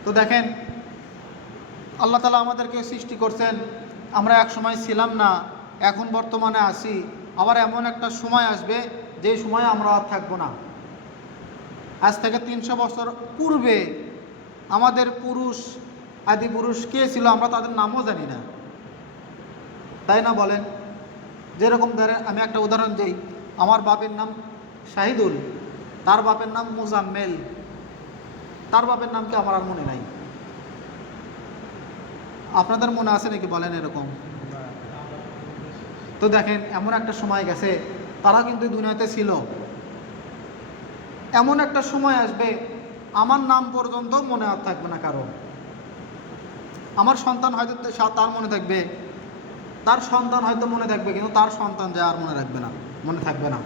তো দেখেন, আল্লাহ তাআলা আমাদেরকে সৃষ্টি করছেন, আমরা এক সময় ছিলাম না, এখন বর্তমানে আছি, আবার এমন একটা সময় আসবে যে সময়ে আমরা আর থাকবো না। আজ থেকে 300 বছর পূর্বে আমাদের পুরুষ, আদি পুরুষ কে ছিল আমরা তাদের নামও জানি না, তাই না বলেন? যেরকম ধরেন, আমি একটা উদাহরণ দিই, আমার বাপের নাম শাহিদুল, তার বাপের নাম মুজাম্মেল, তার বাপের নাম কি আমার আর মনে নাই। আপনাদের মনে আছে নাকি বলেন এরকম? তো দেখেন, এমন একটা সময় গেছে, তারা কিন্তু দুনিয়াতে ছিল, এমন একটা সময় আসবে আমার নাম পর্যন্ত মনে আর থাকবে না কারো। আমার সন্তান হয়তো তার মনে থাকবে, তার সন্তান হয়তো মনে থাকবে, কিন্তু তার সন্তান যা আর মনে থাকবে না।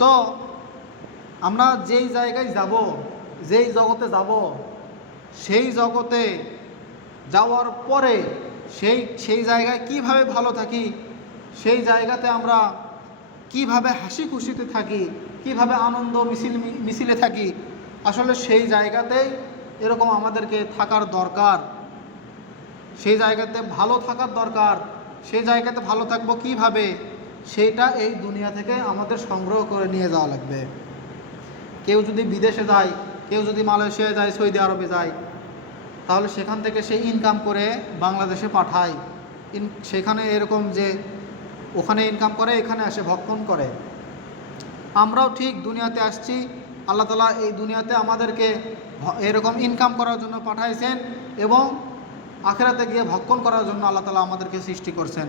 তো আমরা যেই জায়গায় যাব, যেই জগতে যাব, সেই জগতে যাওয়ার পরে সেই জায়গায় কিভাবে ভালো থাকি, সেই জায়গাতে আমরা কিভাবে হাসি খুশিতে থাকি, কিভাবে আনন্দ মিছিলে থাকি, আসলে সেই জায়গাতেই এরকম আমাদেরকে থাকার দরকার। সেই জায়গাতে ভালো থাকার দরকার। সেই জায়গাতে ভালো থাকবো কিভাবে, সেইটা এই দুনিয়া থেকে আমাদের সংগ্রহ করে নিয়ে যাওয়া লাগবে। কেউ যদি বিদেশে যায়, কেউ যদি মালয়েশিয়ায় যায়, সৌদি আরবে যায়, তাহলে সেখান থেকে সে ইনকাম করে বাংলাদেশে পাঠায়। সেখানে এরকম যে ওখানে ইনকাম করে, এখানে আসে ভক্ষণ করে। আমরাও ঠিক দুনিয়াতে আসছি, আল্লাহ তাআলা এই দুনিয়াতে আমাদেরকে এরকম ইনকাম করার জন্য পাঠাইছেন এবং আখিরাতে গিয়ে ভক্ষণ করার জন্য আল্লাহ তাআলা আমাদেরকে সৃষ্টি করছেন।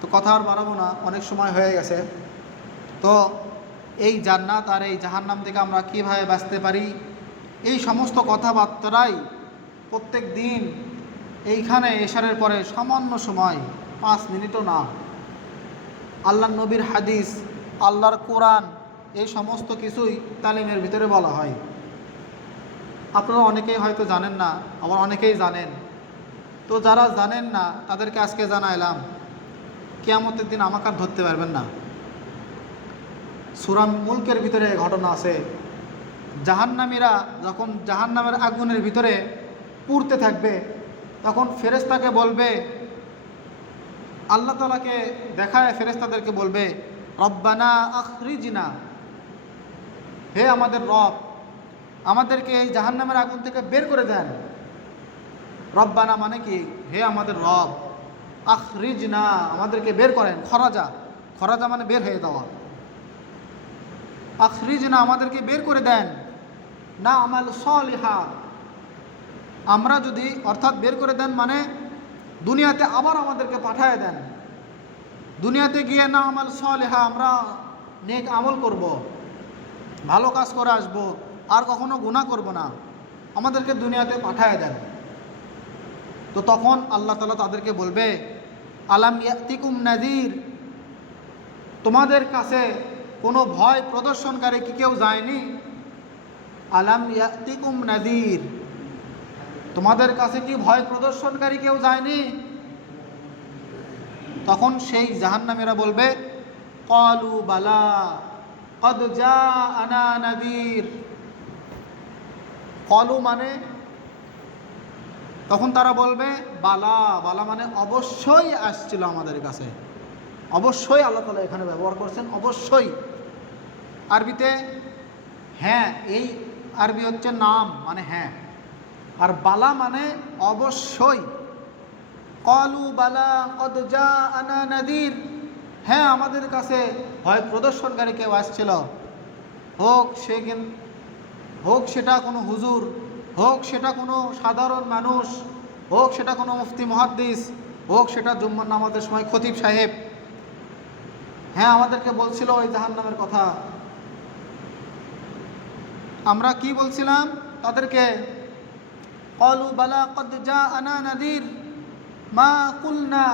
তো কথা আর বাড়াবো না, অনেক সময় হয়ে গেছে। তো এই জান্নাত আর এই জাহান্নাম থেকে আমরা কীভাবে বাঁচতে পারি, এই সমস্ত কথাবার্তারাই প্রত্যেক দিন এইখানে এশারের পরে সামান্য সময়, 5 মিনিটও না, আল্লাহর নবীর হাদিস, আল্লাহর কোরআন, এই সমস্ত কিছুই তালিমের ভিতরে বলা হয়। আপনারা অনেকেই হয়তো জানেন না, আবার অনেকেই জানেন। তো যারা জানেন না তাদেরকে আজকে জানাইলাম, কিয়ামতের দিন আমাকে আর ধরতে পারবেন না। সূরা মুলকের ভিতরে ঘটনা আছে, জাহান্নামীরা যখন জাহান্নামের আগুনের ভিতরে পুড়তে থাকবে, তখন ফেরেশতাকে বলবে, আল্লাহ তাআলাকে দেখায় ফেরেশতাদেরকে বলবে, রব্বানা আখরিজনা, হে আমাদের রব, আমাদেরকে এই জাহান্নামের আগুন থেকে বের করে দেন। রব্বানা মানে কি? হে আমাদের রব, আখরিজনা, আমাদেরকে বের করেন। খরাজা মানে বের হয়ে যাওয়া। আখরিজনা, আমাদেরকে বের করে দেন। না আমাল সলিহা, আমরা যদি, অর্থাৎ বের করে দেন মানে দুনিয়াতে আবার আমাদেরকে পাঠায় দেন। দুনিয়াতে গিয়ে না আমাল সলিহা, আমরা নেক আমল করব, ভালো কাজ করে আসব, আর কখনো গুনাহ করব না, আমাদেরকে দুনিয়াতে পাঠায় দেন। তো তখন আল্লাহ তাআলা তাদেরকে বলবে, আলাম ইয়াতিকুম নাযীর, তোমাদের কাছে কোনো ভয় প্রদর্শনকারী কি কেউ যায়নি? আলাম ইয়াতিকুম নাযীর, তোমাদের কাছে কি ভয় প্রদর্শনকারী কেউ যায়নি? তখন সেই জাহান্নামীরা বলবে, ক্বালু বালা ক্বাদ জাআনা নাযীর। ক্বালু মানে, তখন তারা বলবে বালা, বালা মানে অবশ্যই আসছিল আমাদের কাছে। অবশ্যই আল্লাহ তাআলা এখানে ব্যবহার করছেন, অবশ্যই। আরবিতে হ্যাঁ, এই আরবি হচ্ছে নাম মানে হ্যাঁ, আর বালা মানে অবশ্যই। ক্বালু বালা ক্বাদ জাআনা নাযীর, হ্যাঁ আমাদের কাছে ভয় প্রদর্শনকারী কেউ আসছিল, হোক সেটা কোনো হুজুর, হোক সেটা কোনো সাধারণ মানুষ, হোক সেটা কোনো মুফতি মুহাদ্দিস, হোক সেটা জুম্মার নামাজের সময় খতিব সাহেব, হ্যাঁ আমাদেরকে বলছিল ওই জাহান্নামের কথা। আমরা কি বলছিলাম তাদেরকে? ক্বালু বালা ক্বাদ জাআনা নাযীর মা কুলনা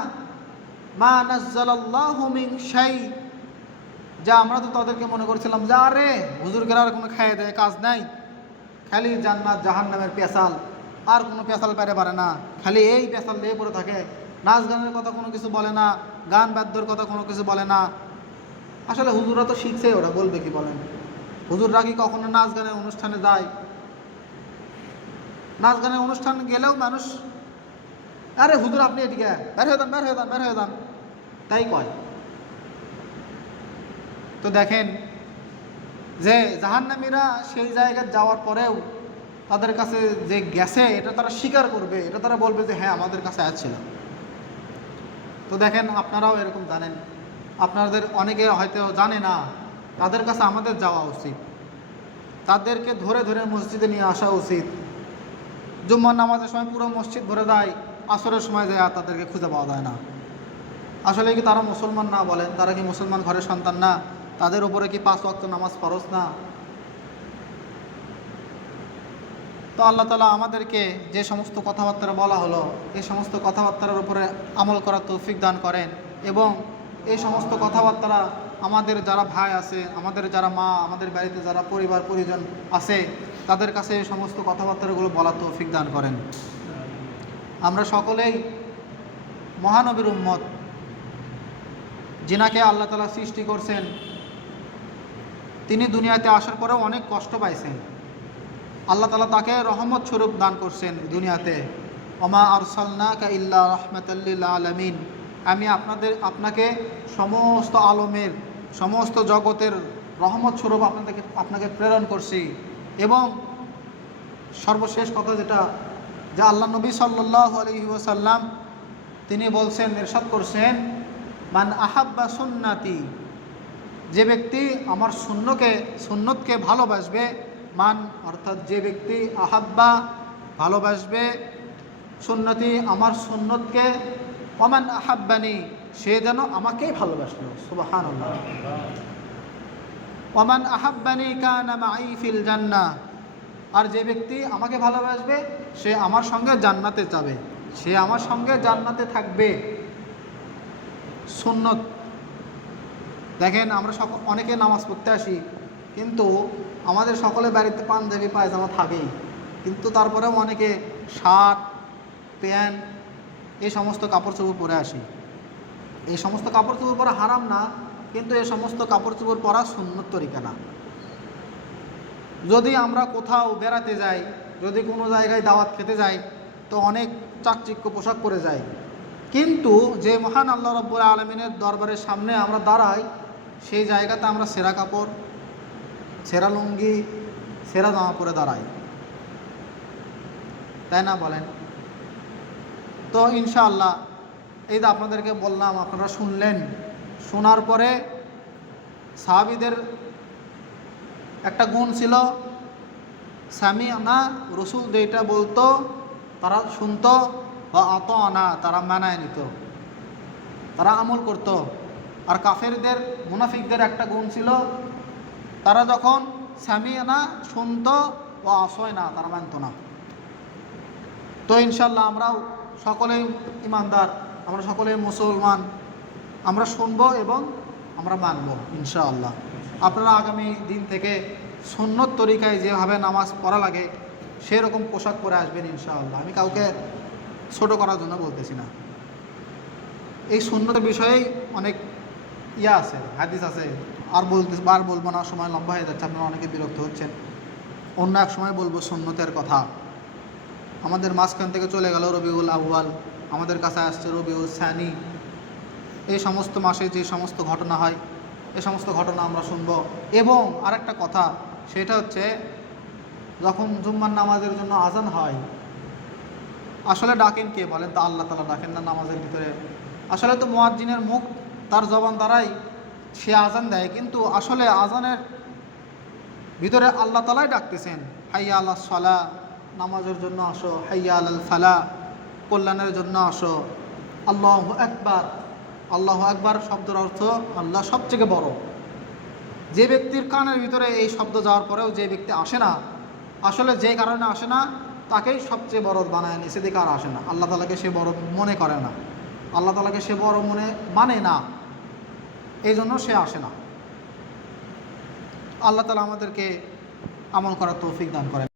মা নাযালাল্লাহু মিন শাই। যা আমরা তো তাদেরকে মনে করছিলাম যে আরে হুজুরকে আর কোনো খাইয়ে দেয় কাজ নাই, খালি জান্নাত জাহান্নামের পেশাল, আর কোনো পেশাল পারে না, খালি এই পেশাল দিয়ে পড়ে থাকে, নাচ গানের কথা কোনো কিছু বলে না, গান বাদ্যর কথা কোনো কিছু বলে না। আসলে হুজুররা তো শিখছে, ওরা বলবে কি বলেন? হুজুররা কি কখনো নাচ গানের অনুষ্ঠানে যায়? নাচ গানের অনুষ্ঠান গেলেও মানুষ, আরে হুজুর আপনি এদিকে বের হয়ে যান, তাই কয়। তো দেখেন যে জাহান্নামীরা সেই জায়গায় যাওয়ার পরেও তাদের কাছে যে গেছে এটা তারা স্বীকার করবে, এটা তারা বলবে যে হ্যাঁ আমাদের কাছে আসছিল। তো দেখেন আপনারাও এরকম জানেন, আপনাদের অনেকে হয়তো জানে না, তাদের কাছে আমাদের যাওয়া উচিত, তাদেরকে ধরে ধরে মসজিদে নিয়ে আসা উচিত। জুম্মার নামাজের সময় পুরো মসজিদ ভরে দেয়, আসরের সময় যায় আর তাদেরকে খুঁজে পাওয়া যায় না। আসলে কি তারা মুসলমান না? বলেন, তারা কি মুসলমান ঘরের সন্তান না? তাদের উপরে কি 5 ওয়াক্ত নামাজ ফরজ না? তো আল্লাহ তাআলা আমাদেরকে যে সমস্ত কথাবার্তা বলা হলো এই সমস্ত কথাবার্তার উপরে আমল করার তৌফিক দান করেন এবং এই সমস্ত কথাবার্তা আমাদের যারা ভাই আছে, আমাদের যারা মা, আমাদের বাড়িতে যারা পরিবার পরিজন আছে তাদের কাছে এই সমস্ত কথাবার্তাগুলো বলার তৌফিক দান করেন। আমরা সকলেই মহানবীর উম্মত, যিনাকে আল্লাহ তাআলা সৃষ্টি করছেন। তিনি দুনিয়াতে আসার পরেও অনেক কষ্ট পাইছেন। আল্লাহ তাআলা তাকে রহমত স্বরূপ দান করছেন দুনিয়াতে। ওমা আরসালনাকা ইল্লা রাহমাতাল লিল আলামিন, আমি আপনাকে সমস্ত আলমের, সমস্ত জগতের রহমত স্বরূপ আপনাকে প্রেরণ করছি। এবং সর্বশেষ কথা যেটা, যা আল্লাহ নবী সাল্লাল্লাহু আলাইহি ওয়াসাল্লাম তিনি বলছেন, ইরশাদ করছেন, মান আহাব্বা সুন্নাতি, যে ব্যক্তি আমার সুন্নতকে ভালোবাসবে, মান অর্থাৎ যে ব্যক্তি আহাব্বা ভালোবাসবে সুন্নতি আমার সুন্নতকে, ওমান আহাব্বানি সে যেন আমাকেই ভালোবাসলো। সুবহানাল্লাহ। ওমান আহাব্বানি কানা মাই ফিল জান্নাহ, আর যে ব্যক্তি আমাকে ভালোবাসবে সে আমার সঙ্গে জান্নাতে যাবে, সে আমার সঙ্গে জান্নাতে থাকবে। সুন্নত দেখেন, আমরা অনেকে নামাজ পড়তে আসি, কিন্তু আমাদের সকলের বাড়িতে পাঞ্জাবি পায়জামা থাকেই, কিন্তু তারপরেও অনেকে শার্ট প্যান্ট এই সমস্ত কাপড় চোপড় পরে আসি। এই সমস্ত কাপড় চোপড় পরা হারাম না, কিন্তু এই সমস্ত কাপড় চোপড় পরা সুন্নত তরিকা না। যদি আমরা কোথাও বেড়াতে যাই, যদি কোনো জায়গায় দাওয়াত খেতে যাই, তো অনেক চাকচিক্য পোশাক পরে যাই, কিন্তু যে মহান আল্লাহ রাব্বুল আলামিনের দরবারের সামনে আমরা দাঁড়াই, সেই জায়গাতে আমরা সেরা কাপড়, সেরা লুঙ্গি, সেরা জামা পরে দাঁড়াই, তাই না বলেন? তো ইনশাআল্লাহ এই যে আপনাদেরকে বললাম, আপনারা শুনলেন, শোনার পরে সাহাবীদের একটা গুণ ছিল, সামিআনা, রসুল যেটা বলতো তারা শুনতো, বা আতানা তারা মানায় নিত, তারা আমল করত। আর কাফেরদের, মুনাফিকদের একটা গুণ ছিল, তারা যখন সামিআনা শুনতো ও আসয়না তারা মানত না। তো ইনশাআল্লাহ আমরাও সকলেই ইমানদার, আমরা সকলেই মুসলমান, আমরা শুনবো এবং আমরা মানব ইনশাআল্লাহ। আপনারা আগামী দিন থেকে সুন্নত তরিকায় যেভাবে নামাজ পড়া লাগে সেরকম পোশাক পরে আসবেন ইনশাআল্লাহ। আমি কাউকে ছোট করার জন্য বলতেছি না। এই সুন্নতের বিষয়েই অনেক আছে, হাদিস আছে, আর বলবো না, সময় লম্বা হয়ে যাচ্ছে, আপনারা অনেকে বিরক্ত হচ্ছেন। অন্য এক সময় বলবো সুন্নতের কথা। আমাদের মাঝখান থেকে চলে গেল রবিউল আউয়াল, আমাদের কাছে আসছে রবিউল সানি। এই সমস্ত মাসে যে সমস্ত ঘটনা হয়, এই সমস্ত ঘটনা আমরা শুনব। এবং আরেকটা কথা, সেটা হচ্ছে যখন জুম্মার নামাজের জন্য আজান হয়, আসলে ডাকেন কে বলেন? তো আল্লাহ তাআলা ডাকেন না নামাজের ভিতরে? আসলে তো মুয়াজ্জিনের মুখ, তার জবান দ্বারাই সে আজান দেয়, কিন্তু আসলে আজানের ভিতরে আল্লাহ তাআলাই ডাকতেছেন, হাইয়া আলাস সালাহ, নামাজের জন্য আসো, হাইয়া আলাল ফালাহ, কল্যাণের জন্য আসো, আল্লাহু আকবার। আল্লাহু আকবার শব্দের অর্থ আল্লাহ সবচেয়ে বড়। যে ব্যক্তির কানের ভিতরে এই শব্দ যাওয়ার পরেও যে ব্যক্তি আসে না, আসলে যে কারণে আসে না তাকেই সবচেয়ে বড় বানায় নিয়ে, সেদিকে আর আসে না। আল্লাহ তাআলাকে সে বড় মনে করে না, আল্লাহ তাআলাকে সে বড় মানে না, এই জন্য সে আসে না। আল্লাহ তাআলা আমাদেরকে আমল করার তৌফিক দান করেন।